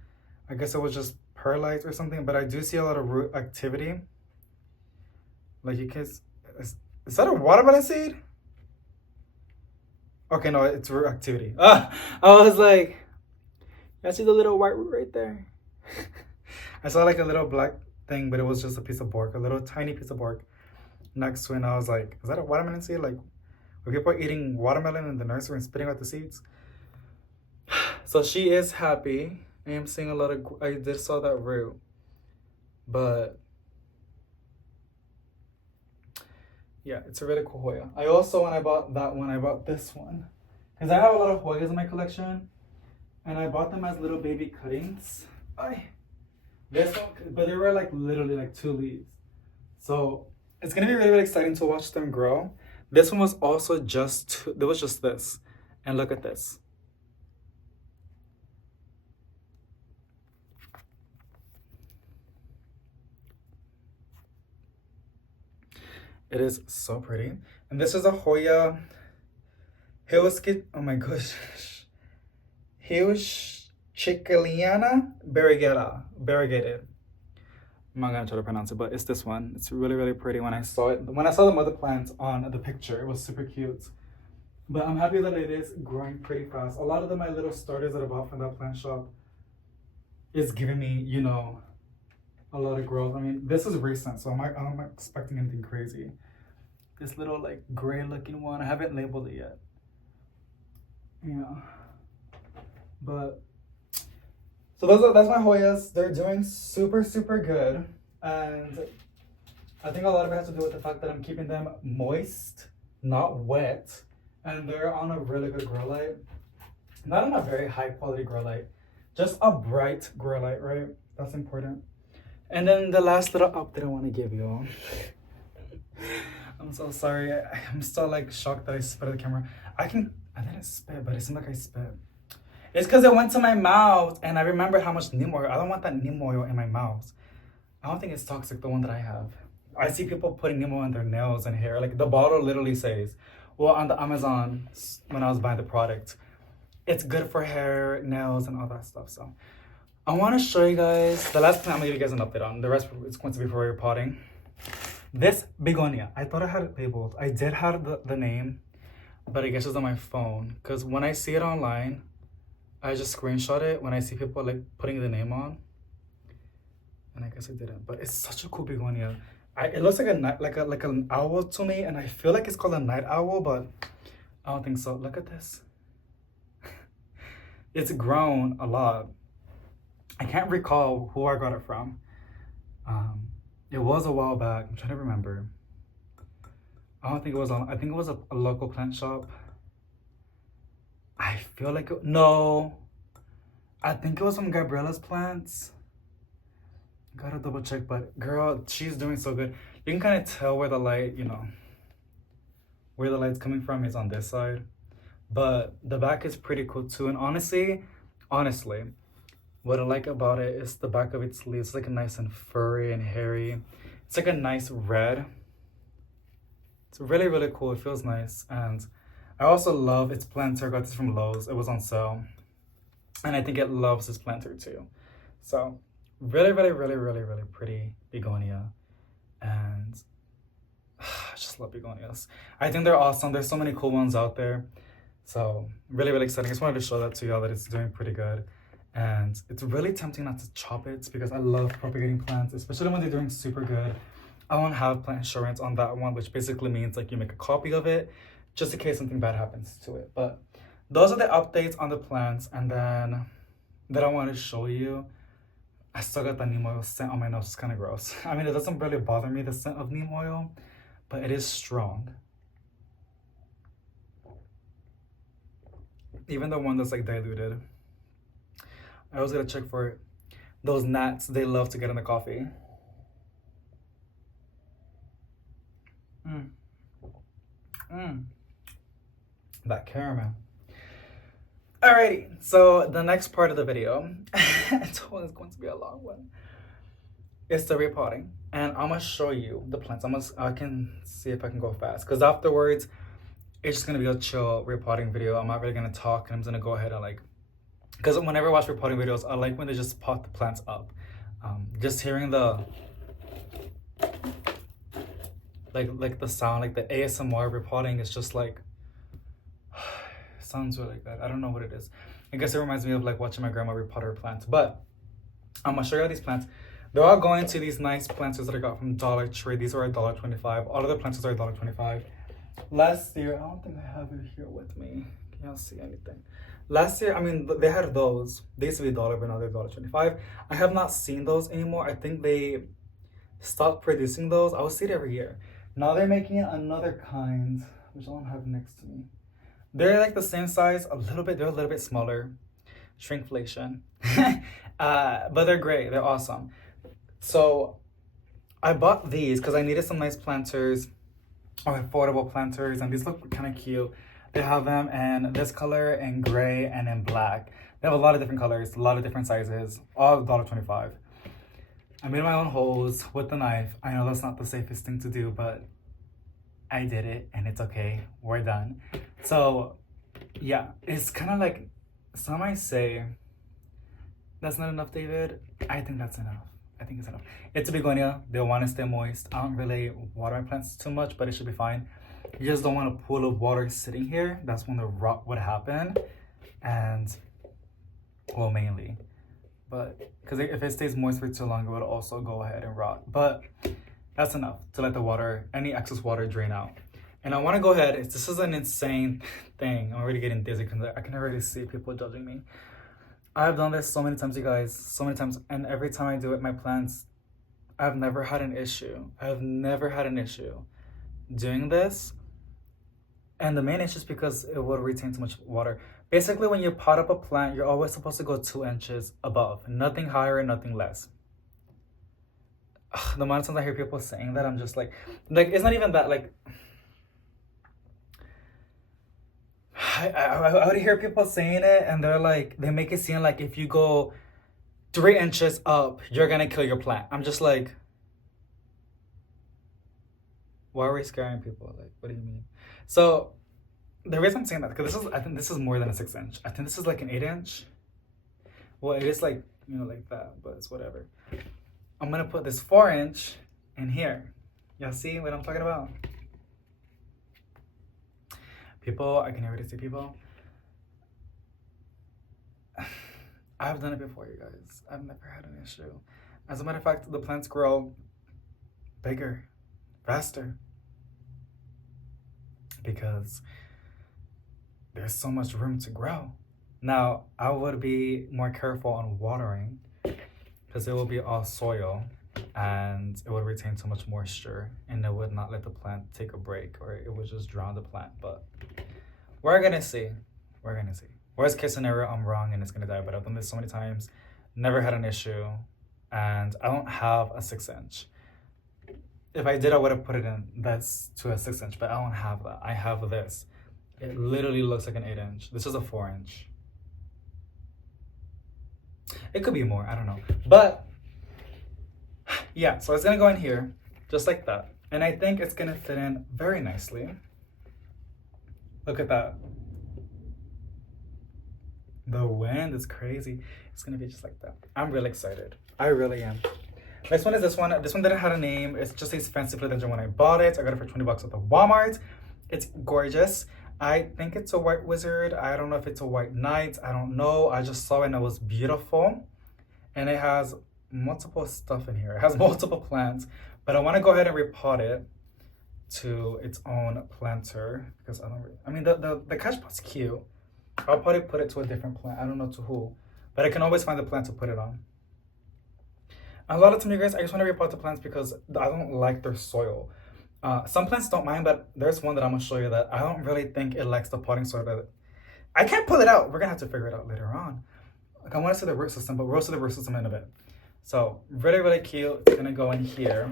I guess it was just perlite or something, but I do see a lot of root activity. Like you can, is that a watermelon seed? Okay, no, it's root activity. I was like, I see the little white root right there. I saw like a little black thing, but it was just a piece of bark, a little tiny piece of bark next to it. And I was like, is that a watermelon seed? Like, were people eating watermelon in the nursery and spitting out the seeds? So she is happy. I am seeing a lot of, I did saw that root. But yeah, it's a really cool Hoya. I also, when I bought that one, I bought this one. Because I have a lot of Hoyas in my collection. And I bought them as little baby cuttings. This one, but they were like literally like 2 leaves. So it's gonna be really, really exciting to watch them grow. This one was also there was just this. And look at this. It is so pretty. And this is a Hoya oh my gosh. Houseplant Variegated. I'm not gonna try to pronounce it, but it's this one. It's really, really pretty. When I saw the mother plant on the picture, it was super cute. But I'm happy that it is growing pretty fast. A lot of my little starters that I bought from that plant shop is giving me, you know, a lot of growth. I mean, this is recent, so I'm not expecting anything crazy. This little like gray looking one, I haven't labeled it yet. Yeah. But so that's my Hoyas. They're doing super, super good. And I think a lot of it has to do with the fact that I'm keeping them moist, not wet. And they're on a really good grow light. Not on a very high quality grow light. Just a bright grow light, right? That's important. And then the last little update I want to give you. I'm so sorry. I'm still like shocked that I spit at the camera. I didn't spit, but it seemed like I spit. It's because it went to my mouth, and I remember how much neem oil. I don't want that neem oil in my mouth. I don't think it's toxic, the one that I have. I see people putting neem oil in their nails and hair. Like the bottle literally says, well, on the Amazon, when I was buying the product, it's good for hair, nails, and all that stuff. So I want to show you guys, the last thing I'm going to give you guys an update on. The rest is going to be for repotting. This begonia, I thought I had it labeled. I did have the name, but I guess it's on my phone. Because when I see it online, I just screenshot it when I see people like putting the name on. And I guess I didn't. But it's such a cool begonia. It looks like an owl to me, and I feel like it's called a night owl, but I don't think so. Look at this. It's grown a lot. I can't recall who I got it from. It was a while back. I'm trying to remember. I don't think it was on. I think it was a local plant shop. I feel like no. I think it was from Gabriella's Plants. Gotta double check, but girl, she's doing so good. You can kind of tell where the light, you know, where the light's coming from is on this side. But the back is pretty cool too. And honestly, what I like about it is the back of its leaves. It's like a nice and furry and hairy. It's like a nice red. It's really, really cool. It feels nice. And I also love its planter. I got this from Lowe's. It was on sale. And I think it loves this planter too. So really, really, really, really, really pretty begonia. And I just love begonias. I think they're awesome. There's so many cool ones out there. So really, really exciting. I just wanted to show that to y'all that it's doing pretty good. And it's really tempting not to chop it because I love propagating plants, especially when they're doing super good. I won't have plant insurance on that one, which basically means like you make a copy of it just in case something bad happens to it. But those are the updates on the plants. And then that I want to show you, I still got the neem oil scent on my nose. It's kind of gross. I mean, it doesn't really bother me, the scent of neem oil, but it is strong. Even the one that's like diluted. I always gotta check for it. Those gnats, they love to get in the coffee. That caramel. Alrighty, so the next part of the video, it's always going to be a long one, is the repotting. And I'm gonna show you the plants. I can see if I can go fast, because afterwards, it's just gonna be a chill repotting video. I'm not really gonna talk, and I'm just gonna go ahead and like, because whenever I watch repotting videos, I like when they just pot the plants up. Just hearing the like the sound, like the ASMR repotting is just like sounds really good. I don't know what it is. I guess it reminds me of like watching my grandma repot her plants. But I'm gonna show you all these plants. They're all going to these nice planters that I got from Dollar Tree. These are $1.25. All of the planters are $1.25. Last year, I don't think I have it here with me. Can y'all see anything? Last year, I mean, they had those. They used to be $1, but now they're $1.25. I have not seen those anymore. I think they stopped producing those. I will see it every year. Now they're making another kind, which I don't have next to me. They're like the same size, a little bit. They're a little bit smaller. Shrinkflation. But they're great. They're awesome. So I bought these because I needed some nice planters, or affordable planters, and these look kind of cute. They have them in this color, and gray, and in black. They have a lot of different colors, a lot of different sizes, all $1.25. I made my own holes with the knife. I know that's not the safest thing to do, but I did it, and it's okay. We're done. So yeah, it's kind of like, some might say, that's not enough, David. I think that's enough. I think it's enough. It's a begonia. They want to stay moist. I don't really water my plants too much, but it should be fine. You just don't want a pool of water sitting here. That's when the rot would happen. And, well, mainly. But, because if it stays moist for too long, it would also go ahead and rot. But that's enough to let the water, any excess water, drain out. And I want to go ahead. This is an insane thing. I'm already getting dizzy because I can already see people judging me. I've done this so many times, you guys, so many times, and every time I do it, my plants, I've never had an issue. I've never had an issue doing this. And the main issue is because it would retain too much water. Basically, when you pot up a plant, you're always supposed to go 2 inches above. Nothing higher, nothing less. The amount of times I hear people saying that, I'm just like, it's not even that, like, I would hear people saying it, and they're like, they make it seem like if you go 3 inches up, you're gonna kill your plant. I'm just like, why are we scaring people? Like, what do you mean? So the reason I'm saying that, because I think this is more than a 6 inch. I think this is like an 8 inch. Well, it is like, you know, like that, but it's whatever. I'm gonna put this 4 inch in here. Y'all see what I'm talking about? People, I can already see people. I've done it before, you guys. I've never had an issue. As a matter of fact, the plants grow bigger, faster, because there's so much room to grow. Now, I would be more careful on watering because it will be all soil and it would retain too much moisture and it would not let the plant take a break, or it would just drown the plant. But we're gonna see. We're gonna see. Worst case scenario, I'm wrong and it's gonna die, but I've done this so many times, never had an issue. and I don't have a 6 inch. If I did, I would have put it in this to a 6 inch, but I don't have that. I have this. It literally looks like an 8 inch. This is a 4 inch. It could be more, I don't know. But yeah, so it's gonna go in here just like that. And I think it's gonna fit in very nicely. Look at that. The wind is crazy. It's gonna be just like that. I'm really excited. I really am. Next one is this one. This one didn't have a name. It just says fancy philodendron when I bought it. I got it for 20 bucks at the Walmart. It's gorgeous. I think it's a white wizard. I don't know if it's a white knight. I don't know. I just saw it and it was beautiful. And it has multiple stuff in here. It has multiple plants. But I want to go ahead and repot it to its own planter because I don't really, I mean the cash pot's cute. I'll probably put it to a different plant. I don't know to who, but I can always find the plant to put it on. A lot of time, you guys, I just want to repot the plants because I don't like their soil. Some plants don't mind, but there's one that I'm gonna show you that I don't really think it likes the potting soil. That I can't pull it out. We're gonna have to figure it out later on. Like I want to see the root system, but we'll see the root system in a bit. So really, really cute. It's gonna go in here.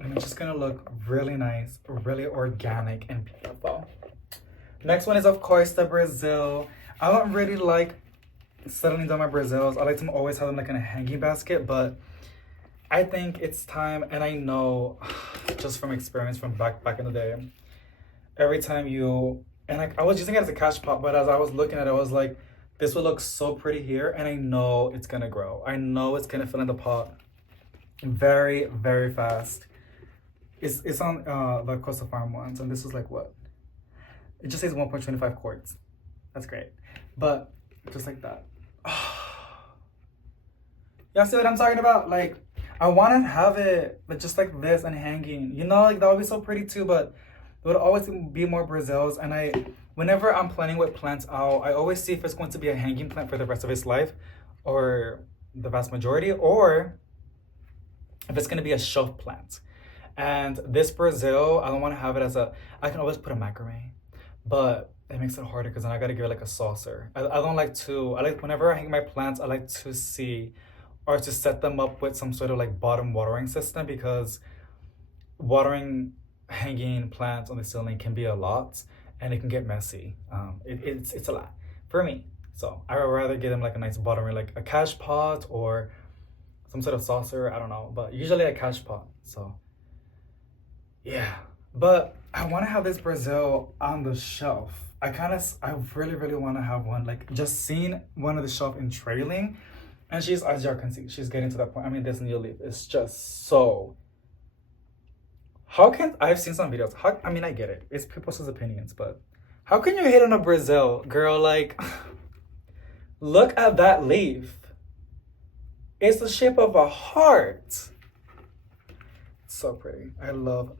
And it's just gonna look really nice, really organic and beautiful. Next one is of course the Brazil. I don't really like settling down my Brazils. I like to always have them like in a hanging basket, but I think it's time, and I know just from experience from back in the day, every time you, and I was using it as a cash pot, but as I was looking at it, I was like, this would look so pretty here, and I know it's gonna grow. I know it's gonna fill in the pot very, very fast. It's on the Costa Farm ones, and this is like what? It just says 1.25 quarts. That's great. But just like that. Y'all see what I'm talking about? Like, I want to have it like just like this and hanging. You know, like that would be so pretty too, but there would always be more Brazils. And whenever I'm planning with plants out, I always see if it's going to be a hanging plant for the rest of its life or the vast majority, or if it's going to be a shelf plant. And this Brazil, I don't want to have it as I can always put a macrame, but it makes it harder because then I got to give it like a saucer. I don't like to, I like whenever I hang my plants, I like to see or to set them up with some sort of like bottom watering system because watering hanging plants on the ceiling can be a lot and it can get messy. It's a lot for me. So I would rather give them like a nice bottom, like a cash pot or some sort of saucer, I don't know, but usually a cash pot. So yeah, but I want to have this Brazil on the shelf. I really, really want to have one. Like just seeing one of the shelf in trailing, and she's, as y'all can see, she's getting to that point. I mean, this new leaf is just so. I've seen some videos. I mean, I get it. It's people's opinions, but how can you hate on a Brazil, girl? Like, look at that leaf. It's the shape of a heart. So pretty. I love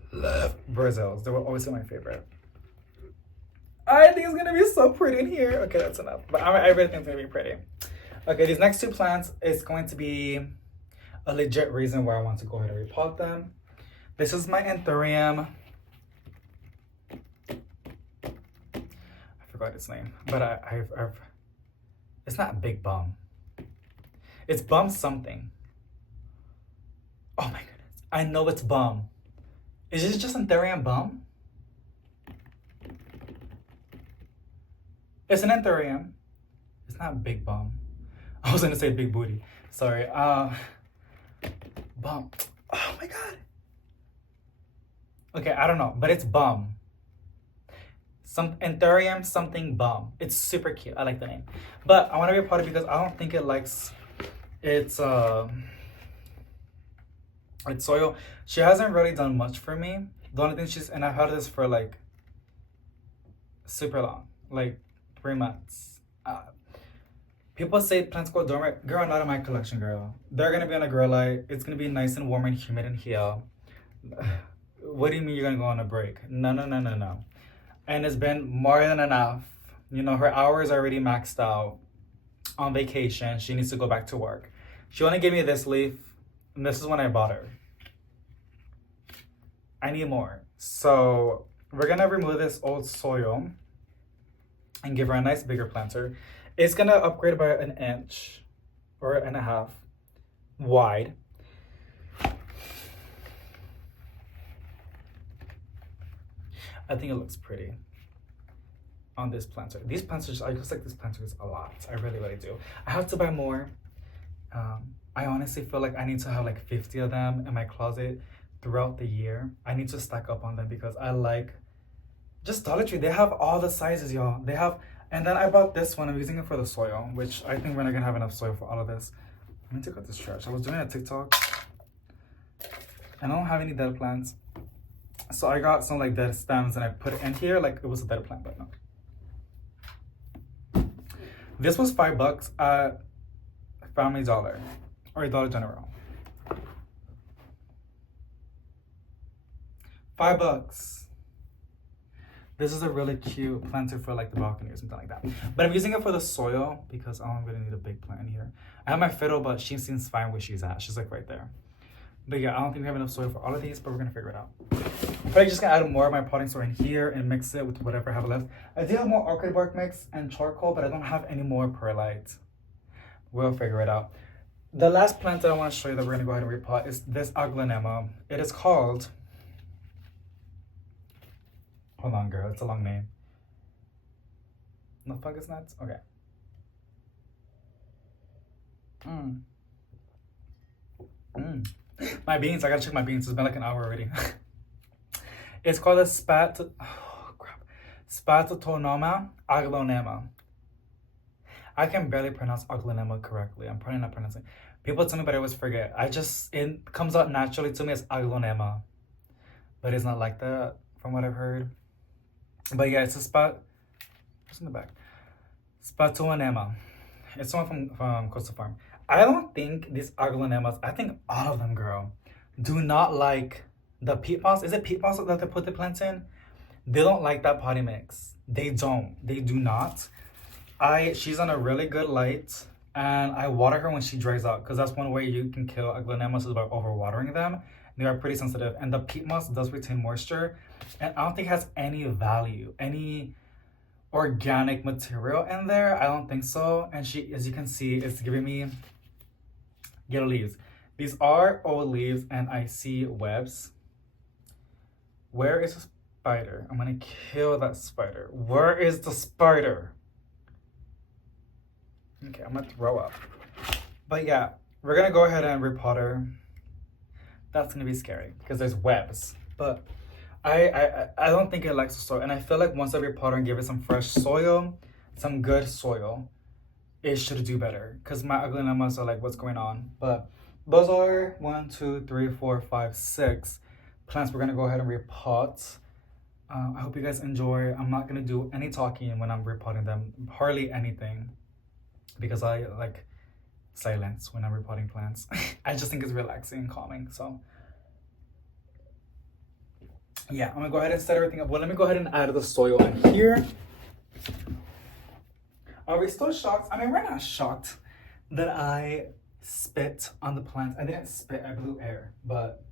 Brazils. They will always be my favorite. I think it's gonna be so pretty in here. Okay, that's enough. But I really think it's gonna be pretty. Okay, these next two plants is going to be a legit reason why I want to go ahead and repot them. This is my anthurium. I forgot its name, but I've it's not Big Bum. It's Bum something. Oh my goodness. I know it's Bum. Is it just anthurium Bum? It's an anthurium. It's not Big Bum. I was gonna say Big Booty. Sorry. Bum. Oh my god. Okay, I don't know, but it's Bum. Some anthurium something Bum. It's super cute. I like the name. But I want to repot it because I don't think it likes its soil. She hasn't really done much for me. The only thing and I've had this for like super long, like 3 months. People say plants go dormant. Girl, not in my collection, girl. They're gonna be on a grow light. It's gonna be nice and warm and humid in here. What do you mean you're gonna go on a break? No. And it's been more than enough. You know, her hours are already maxed out. On vacation, she needs to go back to work. She only gave me this leaf, and this is when I bought her. I need more. So we're gonna remove this old soil and give her a nice bigger planter. It's gonna upgrade by 1.5 inches wide. I think it looks pretty on this planter. These planters, I just like these planters a lot. I really, really do. I have to buy more. I honestly feel like I need to have like 50 of them in my closet throughout the year. I need to stack up on them because I like just Dollar Tree. They have all the sizes, y'all. They have, and then I bought this one. I'm using it for the soil, which I think we're not gonna have enough soil for all of this. Let me take out this trash. I was doing a TikTok and I don't have any dead plants. So I got some like dead stems and I put it in here like it was a dead plant, but no. This was $5 at Family Dollar or Dollar General. $5. This is a really cute planter for like the balcony or something like that. But I'm using it for the soil because I'm gonna need a big plant in here. I have my fiddle, but she seems fine where she's at. She's like right there. But yeah, I don't think we have enough soil for all of these, but we're gonna figure it out. I'm probably just gonna add more of my potting soil in here and mix it with whatever I have left. I do have more orchid bark mix and charcoal, but I don't have any more perlite. We'll figure it out. The last plant that I want to show you that we're gonna go ahead and repot is this aglaonema. It is called, hold on girl, it's a long name. No fungus nuts? Okay. My beans, I gotta check my beans. It's been like an hour already. It's called a Spatotonoma aglaonema. I can barely pronounce aglaonema correctly. I'm probably not pronouncing. People tell me, but I always forget. It comes out naturally to me as aglaonema, but it's not like that from what I've heard. But yeah, it's a what's in the back? Spatotonema. It's one from Coastal Farm. I don't think these aglaonemas, I think all of them, girl, do not like the peat moss. Is it peat moss that they put the plants in? They don't like that potting mix. They don't. They do not. She's on a really good light, and I water her when she dries out because that's one way you can kill aglaonemas is by overwatering them. They are pretty sensitive, and the peat moss does retain moisture, and I don't think it has any value, any organic material in there. I don't think so. And she, as you can see, is giving me yellow leaves. These are old leaves, and I see webs. Where is the spider? I'm gonna kill that spider. Where is the spider? Okay, I'm gonna throw up. But yeah, we're gonna go ahead and repot her. That's gonna be scary because there's webs. But I don't think it likes the soil, and I feel like once I repot her and give it some fresh soil, some good soil, it should do better. Because my aglaonemas are like, what's going on? But those are 1, 2, 3, 4, 5, 6 plants we're gonna go ahead and repot. I hope you guys enjoy. I'm not gonna do any talking when I'm repotting them, hardly anything, because I like silence when I'm repotting plants. I just think it's relaxing and calming. So yeah, I'm gonna go ahead and set everything up. Well, let me go ahead and add the soil in here. Are we still shocked? I mean, we're not shocked that I spit on the plant. I didn't spit, I blew air, but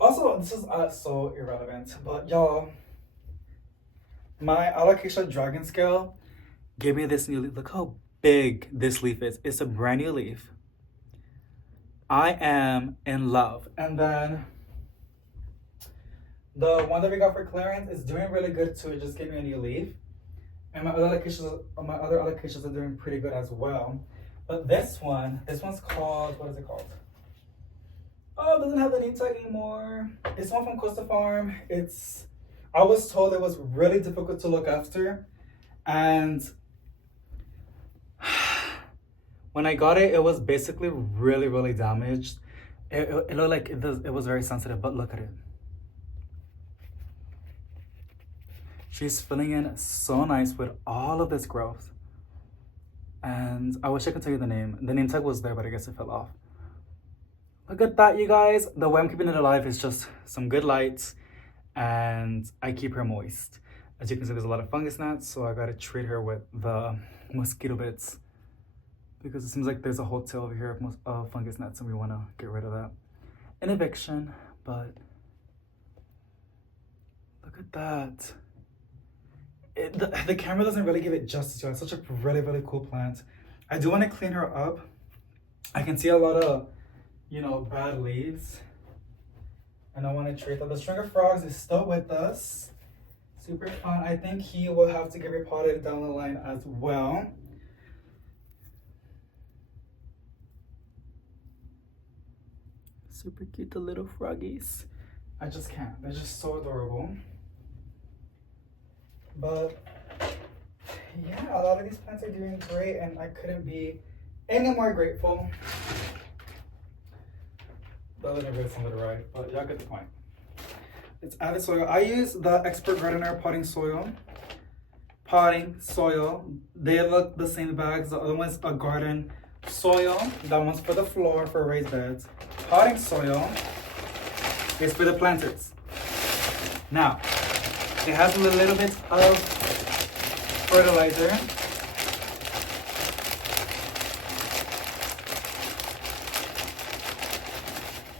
also, this is so irrelevant, but y'all, my alocasia dragon scale gave me this new leaf. Look how big this leaf is. It's a brand new leaf. I am in love. And then the one that we got for clearance is doing really good too. It just gave me a new leaf. And my other alocasias are doing pretty good as well. But this one's called, what is it called? Oh, it doesn't have the name tag anymore. It's one from Coastal Farm. I was told it was really difficult to look after. And when I got it, it was basically really, really damaged. It looked like it was very sensitive, but look at it. She's filling in so nice with all of this growth. And I wish I could tell you the name. The name tag was there, but I guess it fell off. Look at that, you guys. The way I'm keeping it alive is just some good light, and I keep her moist. As you can see, there's a lot of fungus gnats, so I gotta treat her with the mosquito bits because it seems like there's a whole tail over here of fungus gnats, and we wanna get rid of that. An eviction, but look at that. The camera doesn't really give it justice. It's such a really, really cool plant. I do want to clean her up. I can see a lot of, bad leaves. And I want to treat that. The String of Frogs is still with us. Super fun. I think he will have to get repotted down the line as well. Super cute, the little froggies. I just can't. They're just so adorable. But yeah, a lot of these plants are doing great, and I couldn't be any more grateful. The other neighbor sounded right, but y'all get the point. It's added soil. I use the Expert Gardener potting soil. They look the same bags. The other one's a garden soil. That one's for the floor for raised beds. Potting soil is for the planters. Now, it has a little bit of fertilizer.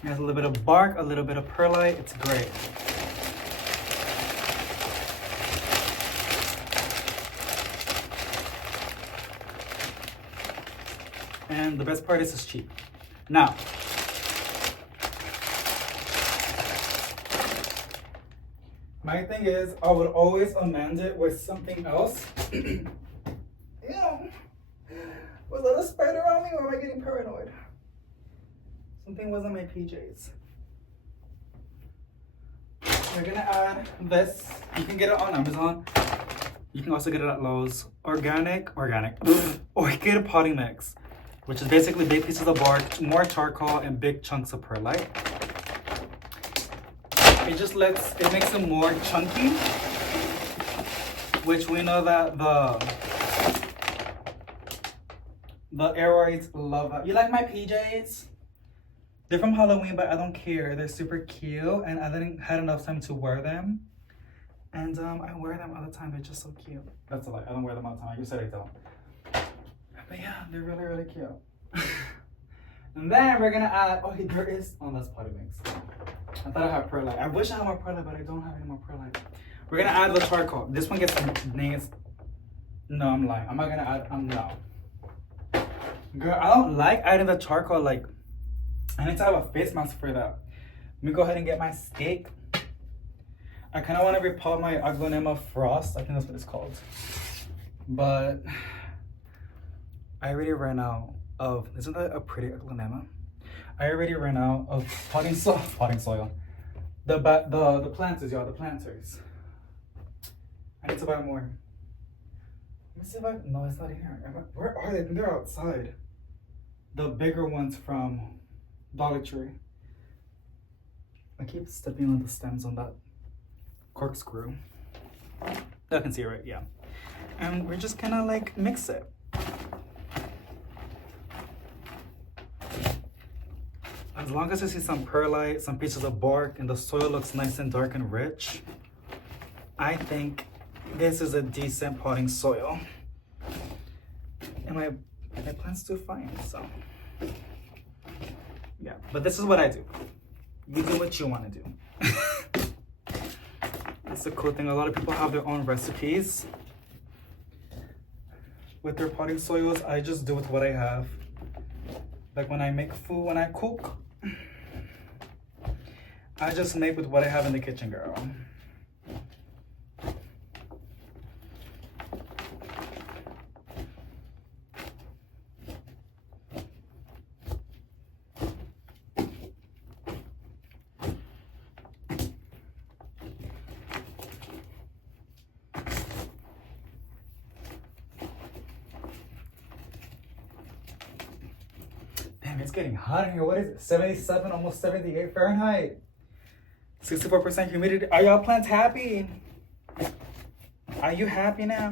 It has a little bit of bark, a little bit of perlite. It's great. And the best part is it's cheap. Now, my thing is, I would always amend it with something else. Ew. Was that a spider on me, or am I getting paranoid? Something was on my PJs. We're gonna add this. You can get it on Amazon. You can also get it at Lowe's. Organic potting mix, which is basically big pieces of bark, more charcoal, and big chunks of perlite. It makes them more chunky, which we know that the aeroids love that. You like my PJs? They're from Halloween, but I don't care. They're super cute, and I didn't had enough time to wear them. And I wear them all the time. They're just so cute. That's a lie. I don't wear them all the time. You said I don't. But yeah, they're really, really cute. And then we're gonna add, okay, there is, oh, that's potting mix. I thought I had perlite. I wish I had more perlite, but I don't have any more perlite. We're gonna add the charcoal. This one gets names. No, I'm lying. I'm not gonna add, no. Girl, I don't like adding the charcoal, like, I need to have a face mask for that. Let me go ahead and get my steak. I kind of want to repot my Aglonema Frost. I think that's what it's called. But I already ran out of, isn't that a pretty Aglonema? I already ran out of potting soil. The planters, y'all, the planters. I need to buy more. Let me see if I, no, it's not in here. Where are they? They're outside. The bigger ones from Dollar Tree. I keep stepping on the stems on that corkscrew. I can see it, right? Yeah. And we're just gonna like mix it. As long as I see some perlite, some pieces of bark, and the soil looks nice and dark and rich, I think this is a decent potting soil. And my plants do fine, so. Yeah, but this is what I do. You do what you want to do. That's the cool thing. A lot of people have their own recipes with their potting soils. I just do with what I have. Like when I make food, when I cook, I just make with what I have in the kitchen, girl. It's getting hot in here. What is it? 77, almost 78 Fahrenheit. 64% humidity. Are y'all plants happy? Are you happy now?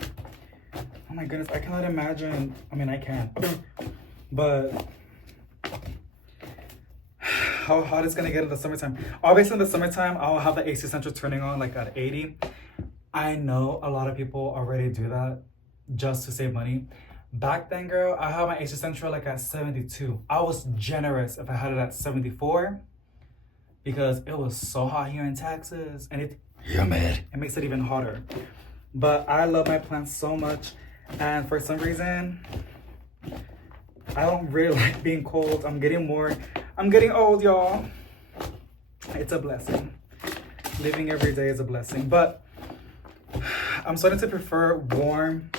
Oh my goodness, I cannot imagine. I mean, I can. But how hot it's gonna get in the summertime. Obviously in the summertime, I'll have the AC central turning on like at 80. I know a lot of people already do that just to save money. Back then, girl, I had my AC Central like at 72. I was generous if I had it at 74 because it was so hot here in Texas and it makes it even hotter. But I love my plants so much, and for some reason, I don't really like being cold. I'm getting old, y'all. It's a blessing. Living every day is a blessing. But I'm starting to prefer warm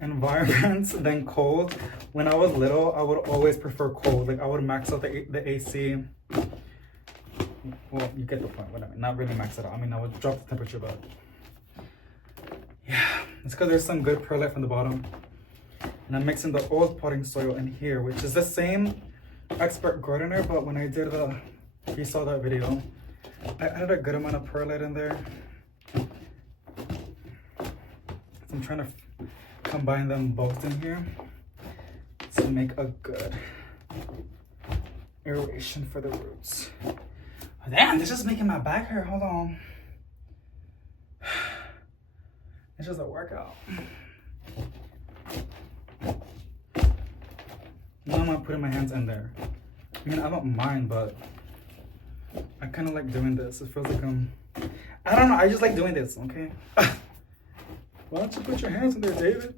environments than cold. When I was little, I would always prefer cold. Like I would max out the AC. Well, you get the point. Whatever. Not really max it out. I mean, I would drop the temperature, but yeah, it's because there's some good perlite from the bottom. And I'm mixing the old potting soil in here, which is the same Expert Gardener, but when I did if you saw that video, I added a good amount of perlite in there. So I'm trying to combine them both in here to make a good aeration for the roots. Oh, damn, this is making my back hurt. Hold on. It's just a workout. Now I'm not putting my hands in there. I mean, I don't mind, but I kind of like doing this. It feels like I don't know, I just like doing this, okay? Why don't you put your hands in there, David?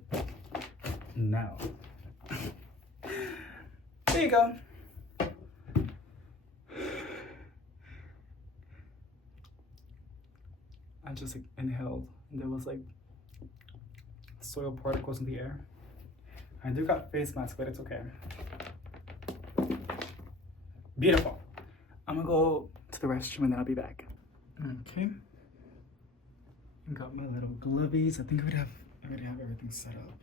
No. There you go. I just inhaled, and there was like soil particles in the air. I do got face masks, but it's okay. Beautiful. I'm gonna go to the restroom and then I'll be back. Okay. Got my little glovies. I think I already have everything set up.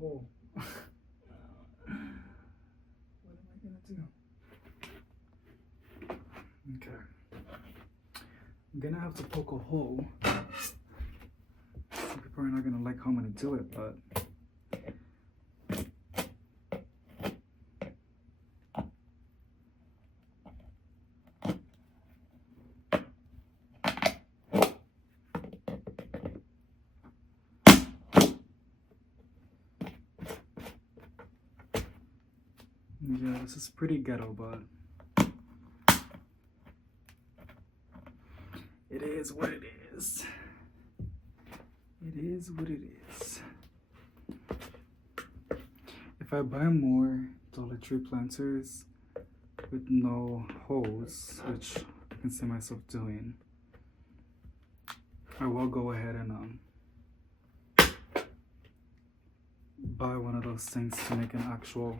hole. What am I gonna do? Okay. I'm gonna have to poke a hole. Some people are not gonna like how I'm gonna do it, but yeah, this is pretty ghetto, but it is what it is. It is what it is. If I buy more Dollar Tree planters with no holes, which I can see myself doing, I will go ahead and buy one of those things to make an actual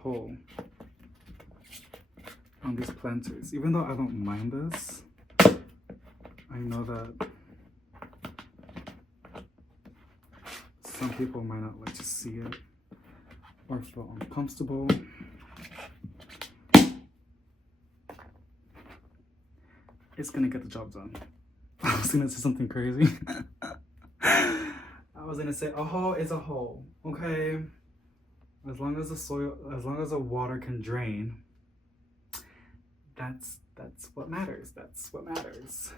hole on these planters. Even though I don't mind this, I know that some people might not like to see it or feel uncomfortable. It's gonna get the job done. I was gonna say something crazy. I was gonna say a hole is a hole, okay? As long as the soil, as long as the water can drain, that's what matters. That's what matters.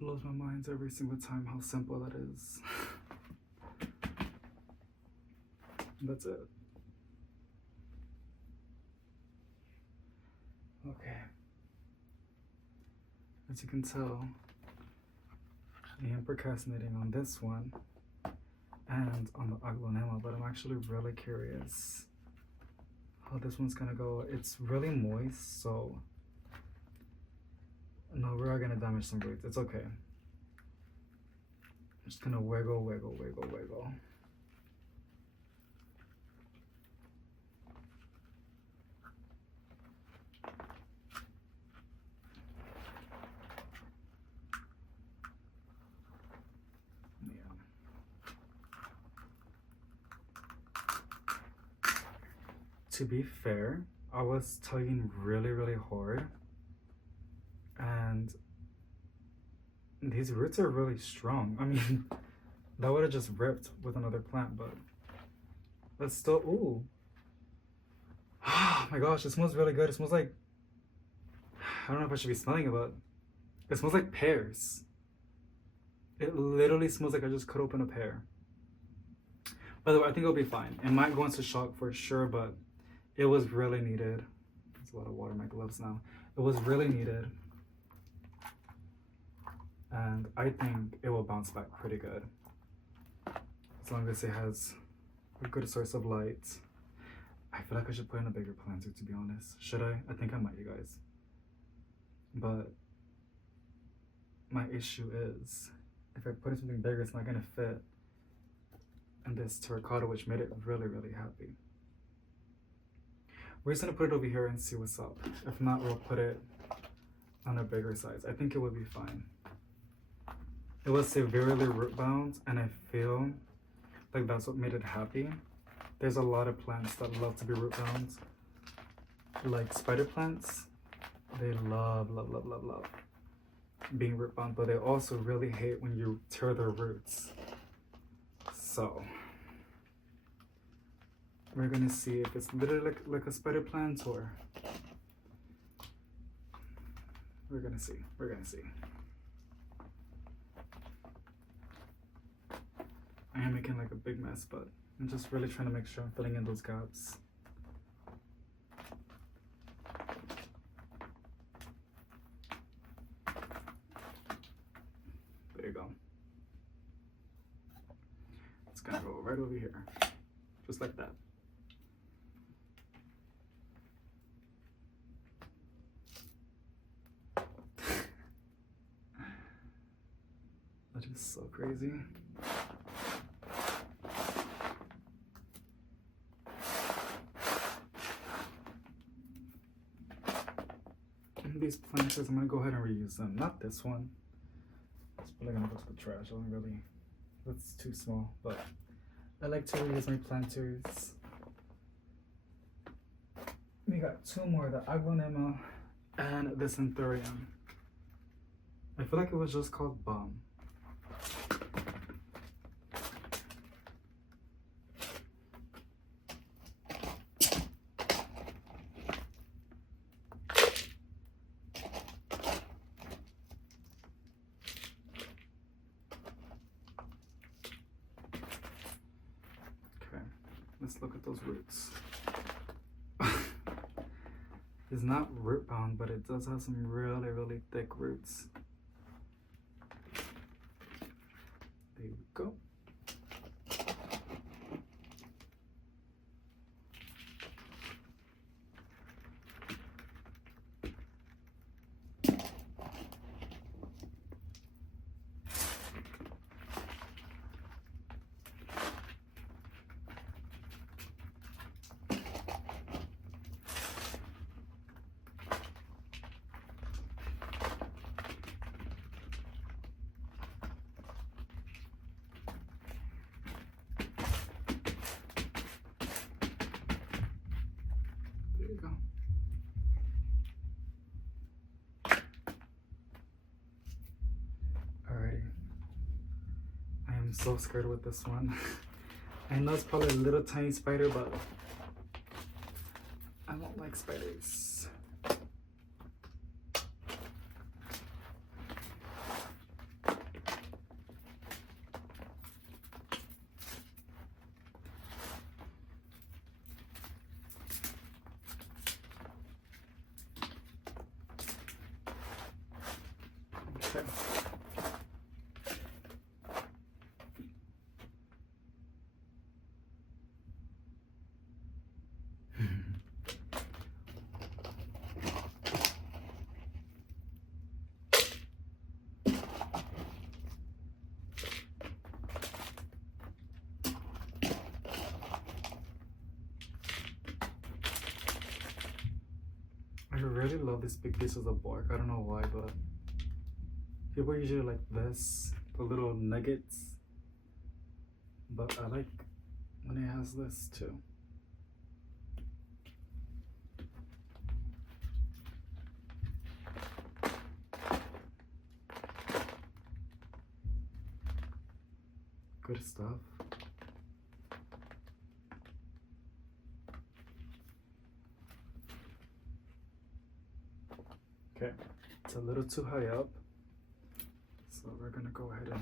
Blows my mind every single time how simple that is. That's it. Okay. As you can tell, I am procrastinating on this one and on the aglonema, but I'm actually really curious how this one's gonna go. It's really moist, so no, we are gonna damage some roots. It's okay. I'm just gonna wiggle, wiggle, wiggle, wiggle. To be fair, I was tugging really, really hard, and these roots are really strong. I mean, that would have just ripped with another plant, but still, ooh. Oh my gosh, it smells really good. It smells like, I don't know if I should be smelling it, but it smells like pears. It literally smells like I just cut open a pear. By the way, I think it'll be fine. It might go into shock for sure, but it was really needed. There's a lot of water in my gloves now. It was really needed. And I think it will bounce back pretty good. As long as it has a good source of light. I feel like I should put in a bigger planter, to be honest. Should I? I think I might, you guys. But my issue is if I put in something bigger, it's not gonna fit in this terracotta, which made it really, really happy. We're just gonna put it over here and see what's up. If not, we'll put it on a bigger size. I think it would be fine. It was severely root bound, and I feel like that's what made it happy. There's a lot of plants that love to be root bound, like spider plants. They love, love, love, love, love being root bound, but they also really hate when you tear their roots. So we're gonna see if it's literally like a spider plant, or we're gonna see. I am making like a big mess, but I'm just really trying to make sure I'm filling in those gaps. There you go. It's gonna go right over here, just like that. That is so crazy. And these planters, I'm gonna go ahead and reuse them. Not this one. It's probably gonna go to the trash. I don't really. That's too small. But I like to reuse my planters. We got two more: the aglonema and the centurion. I feel like it was just called Bomb. Let's look at those roots. It's not root bound, but it does have some really, really thick roots. There we go. There you go. Alrighty. I am so scared with this one. I know it's probably a little tiny spider, but I don't like spiders. Okay. I really love these big pieces of bark. I don't know why, but people usually like this, the little nuggets. But I like when it has this too. Good stuff. Okay, it's a little too high up, so we're gonna go ahead and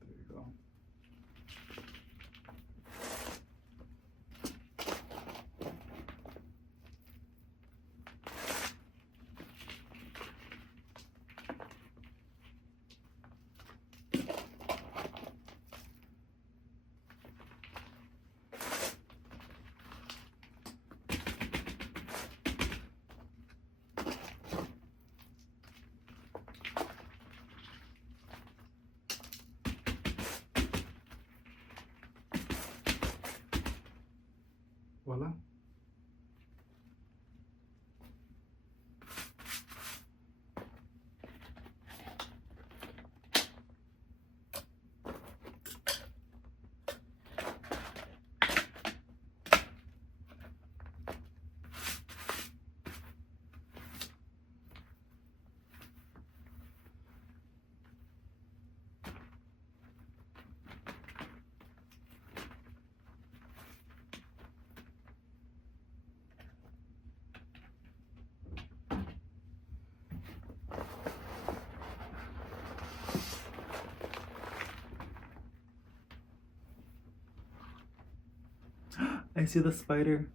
there you go. Voila. I see the spider.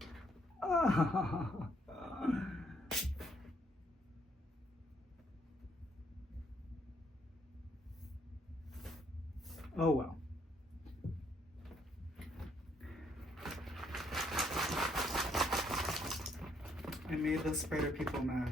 Oh well. I made the spider people mad.